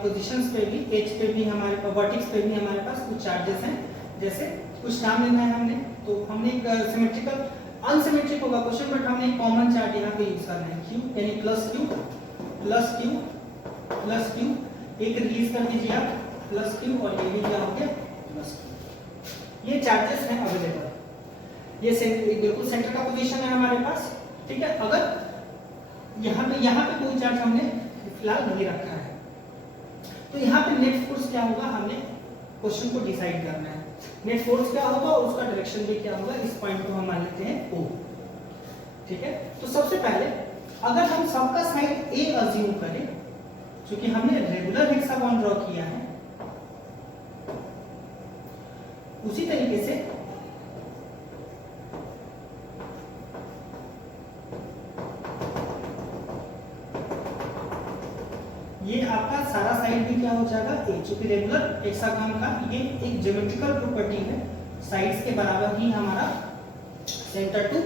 पोजीशंस पे भी, एच पे भी हमारे पास, वर्टेक्स पे भी हमारे पास कुछ चार्जेस हैं। जैसे कुछ नाम लेना है हमने, तो हमने एक सिमेट्रिकल, अनसिमेट्रिक होगा क्वेश्चन बट हमने एक कॉमन चार्ज यहाँ पे यूज करना है क्यू, यानी plus Q plus Q plus Q, एक रिलीज कर दीजिए आप प्लस क्यू, और ये भी क्या हो गया प्लस क्यू। ये चार्जेस हैं अवेलेबल। ये बिल्कुल सेंटर का पोजीशन है हमारे पास, ठीक है। अगर यहाँ पे कोई चार्ज हमने फिलहाल नहीं रखा है, तो यहाँ पे नेट फोर्स क्या होगा, हमने क्वेश्चन को डिसाइड करना है। नेट फोर्स क्या होगा और उसका डायरेक्शन भी क्या होगा, इस पॉइंट को हम मान लेते हैं O, ठीक है। तो सबसे पहले अगर हम सबका साइड A अज्यूम करें, क्योंकि हमने रेगुलर हेक्सागोन ड्रॉ किया है, उसी तरीके से ये आपका सारा साइड भी क्या हो जाएगा A, क्योंकि रेगुलर हेक्सागोन का ये एक ज्योमेट्रिकल प्रॉपर्टी है, साइड्स के बराबर ही हमारा सेंटर टू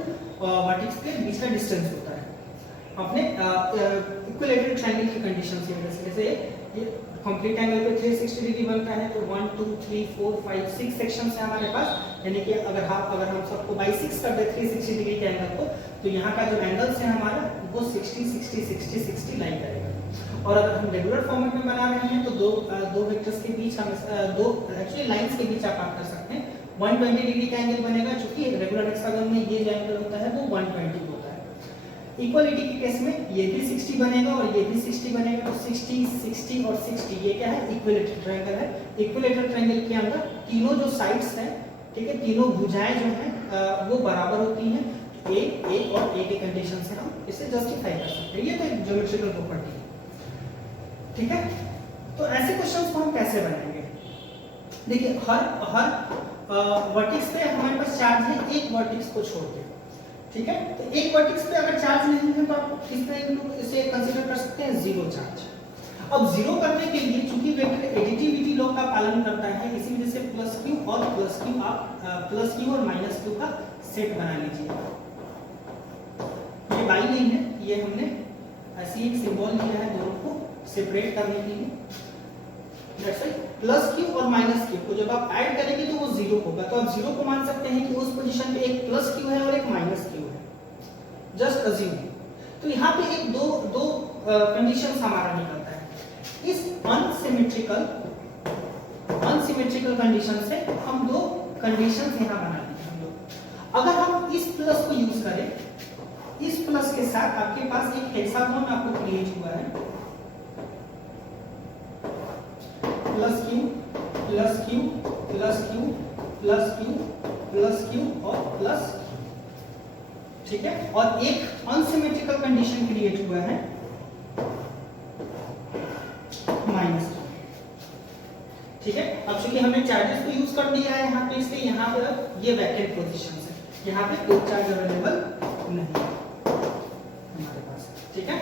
वर्टेक्स के बीच का डिस्टेंस होता है। अपने इक्विलैटरल ट्रायंगल की कंडीशन से जैसे ये कंप्लीट एंगल पे 360 डिग्री बनता है, तो 1 2 3 4 5 6 सेक्शन है हमारे पास, यानी कि अगर हम सबको बाई 6 कर दे 360 डिग्री के एंगल को, तो यहाँ का जो एंगल्स है हमारा वो 60 60 60 60 लाइन करेगा। और अगर हम रेगुलर फॉर्मेट में बना रहे हैं तो दो वेक्टर्स के बीच हम एक्चुअली लाइंस के बीच आप बात कर सकते हैं 120 डिग्री का एंगल बनेगा, क्योंकि रेगुलर हेक्सागोन में ये जो एंगल होता है वो 120 होता है। इक्वालिटी के केस में ये भी 60 बनेगा और ये भी 60 बनेगा, तो 60 60 और 60 ये क्या है, इक्विलैटरल ट्रायंगल है। इक्विलैटरल ट्रायंगल के अंदर तीनों जो साइड्स हैं, ठीक है, तीनों भुजाएं जो हैं वो बराबर होती हैं। ए और ए के कंडीशन से हम इसे जस्टिफाई कर सकते हैं। ये तो एक ज्योमेट्रिकल प्रॉपर्टी है, ठीक है। तो ऐसे क्वेश्चंस को हम कैसे बनाएंगे, देखिए हर वर्टेक्स पे हमारे पास चार्ज है एक वर्टेक्स को छोड़ के, ठीक है। तो एक वर्टेक्स पे अगर चार्ज नहीं है तो आप किस तरह इसे कंसीडर कर सकते हैं, जीरो चार्ज। अब जीरो करने के लिए चूंकि वेक्टर एडिटिविटी लॉ का पालन करता है, इसी वजह से प्लस क्यू और प्लस क्यू आप प्लस क्यू और माइनस क्यू का सेट बना लीजिए। ये बाई नहीं है, ये हमने ऐसे एक सिंबल लिया है दोनों को सेपरेट करने के लिए। That's it. प्लस क्यू और माइनस क्यू को जब आप ऐड करेंगे तो वो जीरो होगा, तो आप जीरो को मान सकते हैं कि उस पोजीशन पे एक प्लस क्यू है और एक माइनस क्यू है, जस्ट अज्यूम। तो यहाँ पे एक दो कंडीशंस हमारा निकलता है। इस अनसिमेट्रिकल कंडीशन से हम दो कंडीशंस यहाँ बना देंगे हम लोग। अगर हम इस प्लस को यूज करें, इस प्लस के साथ आपके पास एक हेक्सागोन आपको क्रिएट हुआ है, plus Q plus Q plus Q plus Q plus Q और प्लस, ठीक है। और एक अनसिमेट्रिकल कंडीशन क्रिएट हुआ है माइनस, ठीक है। अब चूंकि हमने चार्जेस को यूज कर दिया है यहाँ पे, इसलिए यहाँ पे अब ये वैकेंट पोजीशन है, यहाँ पे कोई चार्ज अवेलेबल नहीं है हमारे पास, ठीक है।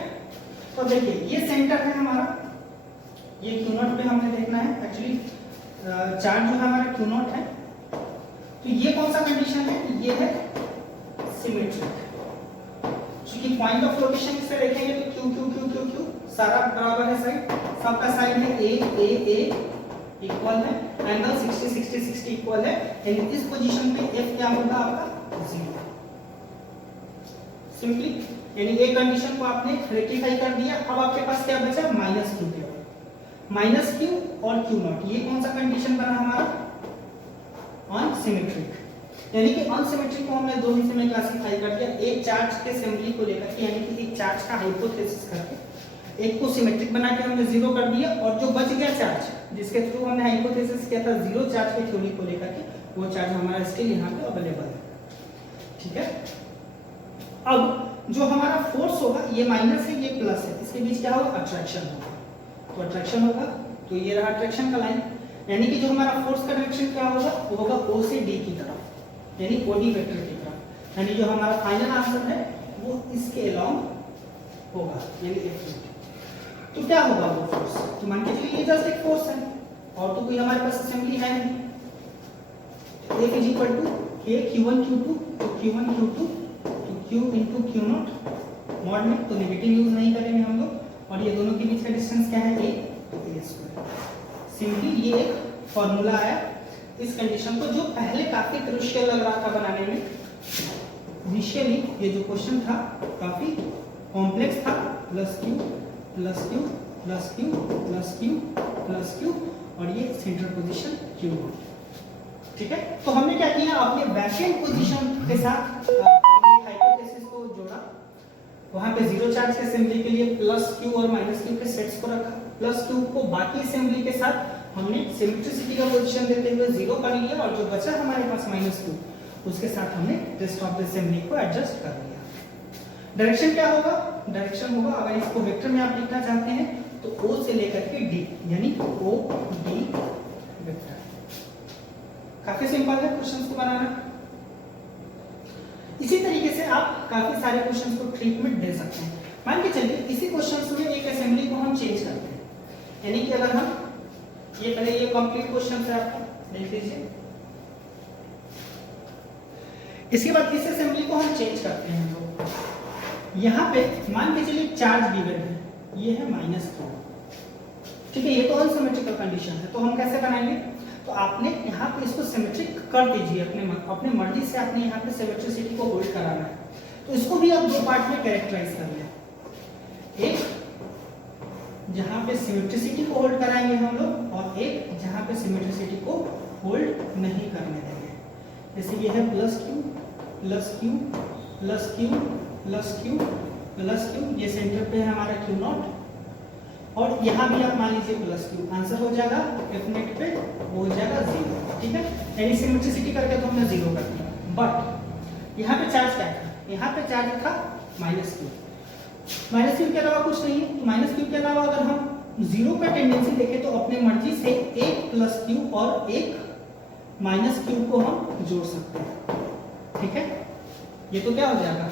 तो देखिए ये सेंटर है हमारा, ये क्यू नॉट पे हमने देखना है। एक्चुअली चार्ज जो है हमारा क्यू नॉट है, तो ये कौन सा कंडीशन है, ये है सिमेट्रिक। क्योंकि पॉइंट ऑफ लोकेशन से देखेंगे तो Q Q Q Q Q सारा बराबर है, साइड सबका साइड है ए ए ए इक्वल है, एंगल 60 60 60 इक्वल है, यानी इस पोजीशन पे एफ क्या होगा आपका 0। सिंपली यानी एक कंडीशन को आपने रेक्टिफाई कर दिया। अब आपके पास क्या बचा, माइनस क्यू केवल, माइनस क्यू और क्यू नॉट। ये कौन सा कंडीशन बना हमारा, अनसिमेट्रिक। यानी कि अनसिमेट्रिक को हमने दो हिस्से में क्लासिफाई कर दिया, एक चार्ज के असेंबली को लेकर के, यानी कि एक चार्ज का हाइपोथेसिस करके एक को सिमेट्रिक बना के हमने जीरो कर दिया, और जो बच गया चार्ज जिसके थ्रू हमने हाइपोथेसिस किया था जीरो चार्ज के थ्योरी को लेकर के, वो चार्ज हमारा स्टिल यहाँ पे अवेलेबल है, ठीक है। अब जो हमारा फोर्स होगा, ये माइनस है ये प्लस है, इसके बीच क्या होगा, अट्रैक्शन होगा। तो अट्रैक्शन होगा, तो ये रहा अट्रैक्शन का लाइन, यानी कि जो हमारा फोर्स का डायरेक्शन क्या होगा, वो होगा ओ से डी की तरफ, यानी ओडी वेक्टर की तरफ। यानी जो हमारा फाइनल आंसर है वो इसके अलोंग होगा, यानी F। तो क्या होगा वो फोर्स, तो मान के चलिए ये जस्ट एक फोर्स है, और तो कोई हमारे पास असेंबली है नहीं। F is equal to K Q1 Q2, तो Q1 Q2 तो Q into Q0 मॉड में, तो नेगेटिव यूज नहीं करेंगे हम लोग, और ये दोनों के बीच का डिस्टेंस क्या है, A, तो A स्क्वायर। सिंपली ये एक फॉर्मूला है इस कंडीशन को, जो पहले काफी क्रूशियल लग रहा था बनाने में। इनिशियली ये जो क्वेश्चन था काफी कॉम्प्लेक्स था, plus Q plus Q plus Q plus Q plus Q, और ये सेंट्रल पोजीशन क्यू, ठीक है। तो हमने क्या किया, अपने वैकेंट पोजीशन के साथ हाइपोथेसिस को जोड़ा, वहां पे जीरो चार्ज के असेंबली के लिए प्लस क्यू और माइनस क्यू के सेट्स को रखा, प्लस क्यू को बाकी असेंबली के साथ हमने सिमेट्रिसिटी का पोजीशन देते हुए जीरो कर लिया, और जो बचा हमारे पास माइनस क्यू, उसके साथ हमने रेस्ट ऑफ द असेंबली को एडजस्ट कर लिया। डायरेक्शन क्या होगा, डायरेक्शन होगा, अगर इसको वेक्टर में आप लिखना चाहते हैं तो O से लेकर के D, यानी O D वेक्टर। काफी सिंपल है क्वेश्चंस को बनाना। इसी तरीके से आप काफी सारे क्वेश्चंस को ट्रीटमेंट दे सकते हैं। मान के चलिए इसी क्वेश्चंस में एक असेंबली को हम चेंज करते हैं, यानी कि अगर हम ये पहले ये कंप्लीट क्वेश्चन है आपका देख लीजिए, इसके बाद इस असेंबली को हम चेंज करते हैं लोग। यहाँ पे मान के चलिए चार्ज गिवन है, ये है माइनस क्यू, ठीक है। ये तो अनसिमेट्रिकल कंडीशन है, तो हम कैसे बनाएंगे, तो आपने यहाँ पे इसको सिमेट्रिक कर दीजिए, अपने मर्जी से आपने यहाँ पे सिमेट्रिसिटी को होल्ड कराना है। तो इसको भी आप दो पार्ट में कैरेक्टराइज कर लें, एक जहाँ पे सिमेट्रिसिटी को होल्ड कराएंगे हम लोग, और एक जहाँ पे सिमेट्रिसिटी को होल्ड नहीं करने देंगे। जैसे ये है plus Q plus Q plus Q plus Q plus Q, ये सेंटर पे है हमारा क्यू नॉट, और यहाँ भी आप मान लीजिए प्लस क्यू, आंसर हो जाएगा F नेट पे वो हो जाएगा 0, ठीक है। यानी सिमेट्रिसिटी करके तो हमने 0 कर दिया, बट यहाँ पे चार्ज क्या था, यहाँ पे चार्ज था माइनस क्यू। माइनस क्यू के अलावा कुछ नहीं है, तो माइनस क्यू के अलावा अगर हम 0 का टेंडेंसी देखें तो अपने मर्जी से एक प्लस क्यू और एक माइनस क्यू को हम जोड़ सकते हैं, ठीक है। ये तो क्या हो जाएगा,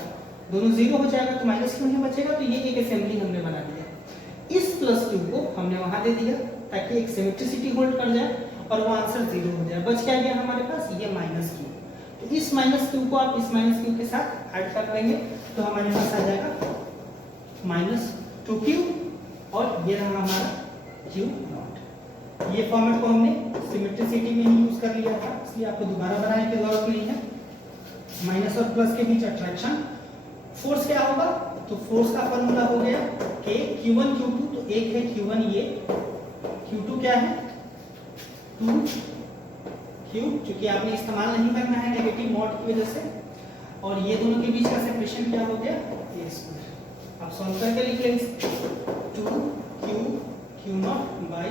दोनों 0 हो जाएगा, तो माइनस क्यू नहीं बचेगा, तो ये एक असेंबली हमने बना दिया। इस प्लस क्यू को हमने वहां दे दिया ताकि एक सिमेट्रिसिटी होल्ड कर जाए, और वो आंसर 0 हो जाए। बच क्या गया हमारे पास, ये माइनस क्यू। तो इस माइनस क्यू को आप इस माइनस क्यू के साथ ऐड कर देंगे, तो हमारे पास आ जाएगा -2q, और ये रहा हमारा q नॉट। ये फॉर्मेट को हमने सिमेट्रिसिटी में ही यूज कर लिया था, इसलिए आपको दोबारा बनाने की जरूरत नहीं है। माइनस और प्लस के बीच अट्रैक्शन फोर्स क्या होगा, तो फोर्स का फॉर्मूला हो गया K Q1 Q2, तो एक है Q1 ये, Q2 क्या है 2Q, क्योंकि आपने इस्तेमाल नहीं करना है नेगेटिव मॉड की वजह से, और ये दोनों के बीच का सेपरेशन क्या हो गया A स्क्वायर। आप सॉल्व करके लिख लेंगे 2Q Q0 by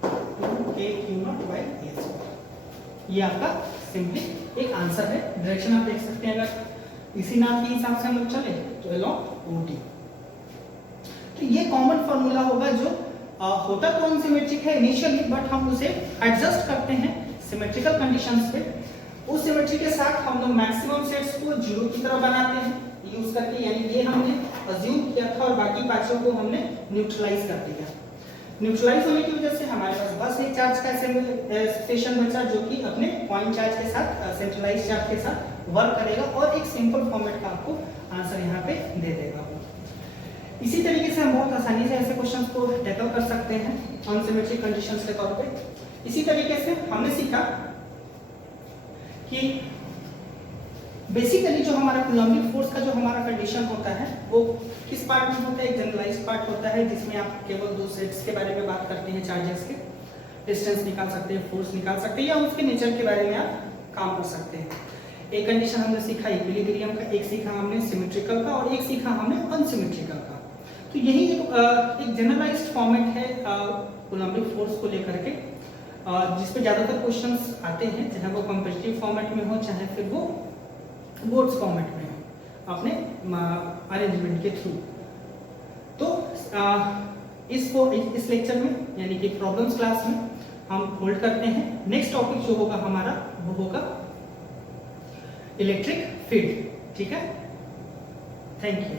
2K Q0 by A square. ये आपका सिंपली एक आंसर है। डायरेक्शन आप देख सकते हैं, अगर इसी नाम के हिसाब से हम लोग चले तो अलोंग OD। तो ये कॉमन फॉर्मूला होगा जो होता तो अनसिमेट्रिक है इनिशियली, बट हम उसे एडजस्ट करते हैं सिमेट्रिकल कंडीशंस पे। उस सिमेट्री के साथ हम लोग मैक्सिमम सेट्स को जीरो की तरह बनाते हैं यूज करके, यानी ये हमने अज्यूम किया था और बाकी पांचों को हमने न्यूट्रलाइज कर दिया। न्यूट्रलाइज होने की वजह से हमारे पास बस एक चार्ज का स्टेशन बचा जो कि अपने पॉइंट चार्ज के साथ सेंट्रलाइज चार्ज के साथ वर्क करेगा और एक सिंपल फॉर्मेट का आपको आंसर यहाँ पे दे देगा। इसी तरीके से हम बहुत आसानी से ऐसे क्वेश्चंस को टैकल कर सकते हैं अनसिमेट्रिक कंडीशंस के तौर पे। इसी तरीके से हमने सीखा कि बेसिकली जो हमारा कूलम्बिक फोर्स का जो हमारा कंडीशन होता है वो किस पार्ट में होता है, एक जनरलाइज्ड पार्ट होता है जिसमें आप केवल दो सेट्स के बारे में बात करते हैं, चार्जेस के डिस्टेंस निकाल सकते हैं, फोर्स निकाल सकते हैं, या उसके नेचर के बारे में आप काम कर सकते हैं। एक कंडीशन हमने सीखा इक्विलिब्रियम का, एक सीखा हमने सिमेट्रिकल का और एक सीखा हमने अनसिमेट्रिकल का। तो यही एक जनरलाइज्ड फॉर्मेट है कूलम्बिक फोर्स को लेकर के, जिस पे ज्यादातर क्वेश्चंस आते हैं, चाहे वो कॉम्पिटिटिव फॉर्मेट में हो चाहे फिर वो बोर्ड्स फॉर्मेट में हो अपने अरेंजमेंट के थ्रू। तो इस लेक्चर में यानी कि प्रॉब्लम्स क्लास में हम होल्ड करते हैं। नेक्स्ट टॉपिक जो होगा हमारा वो होगा इलेक्ट्रिक फील्ड। ठीक है, थैंक यू।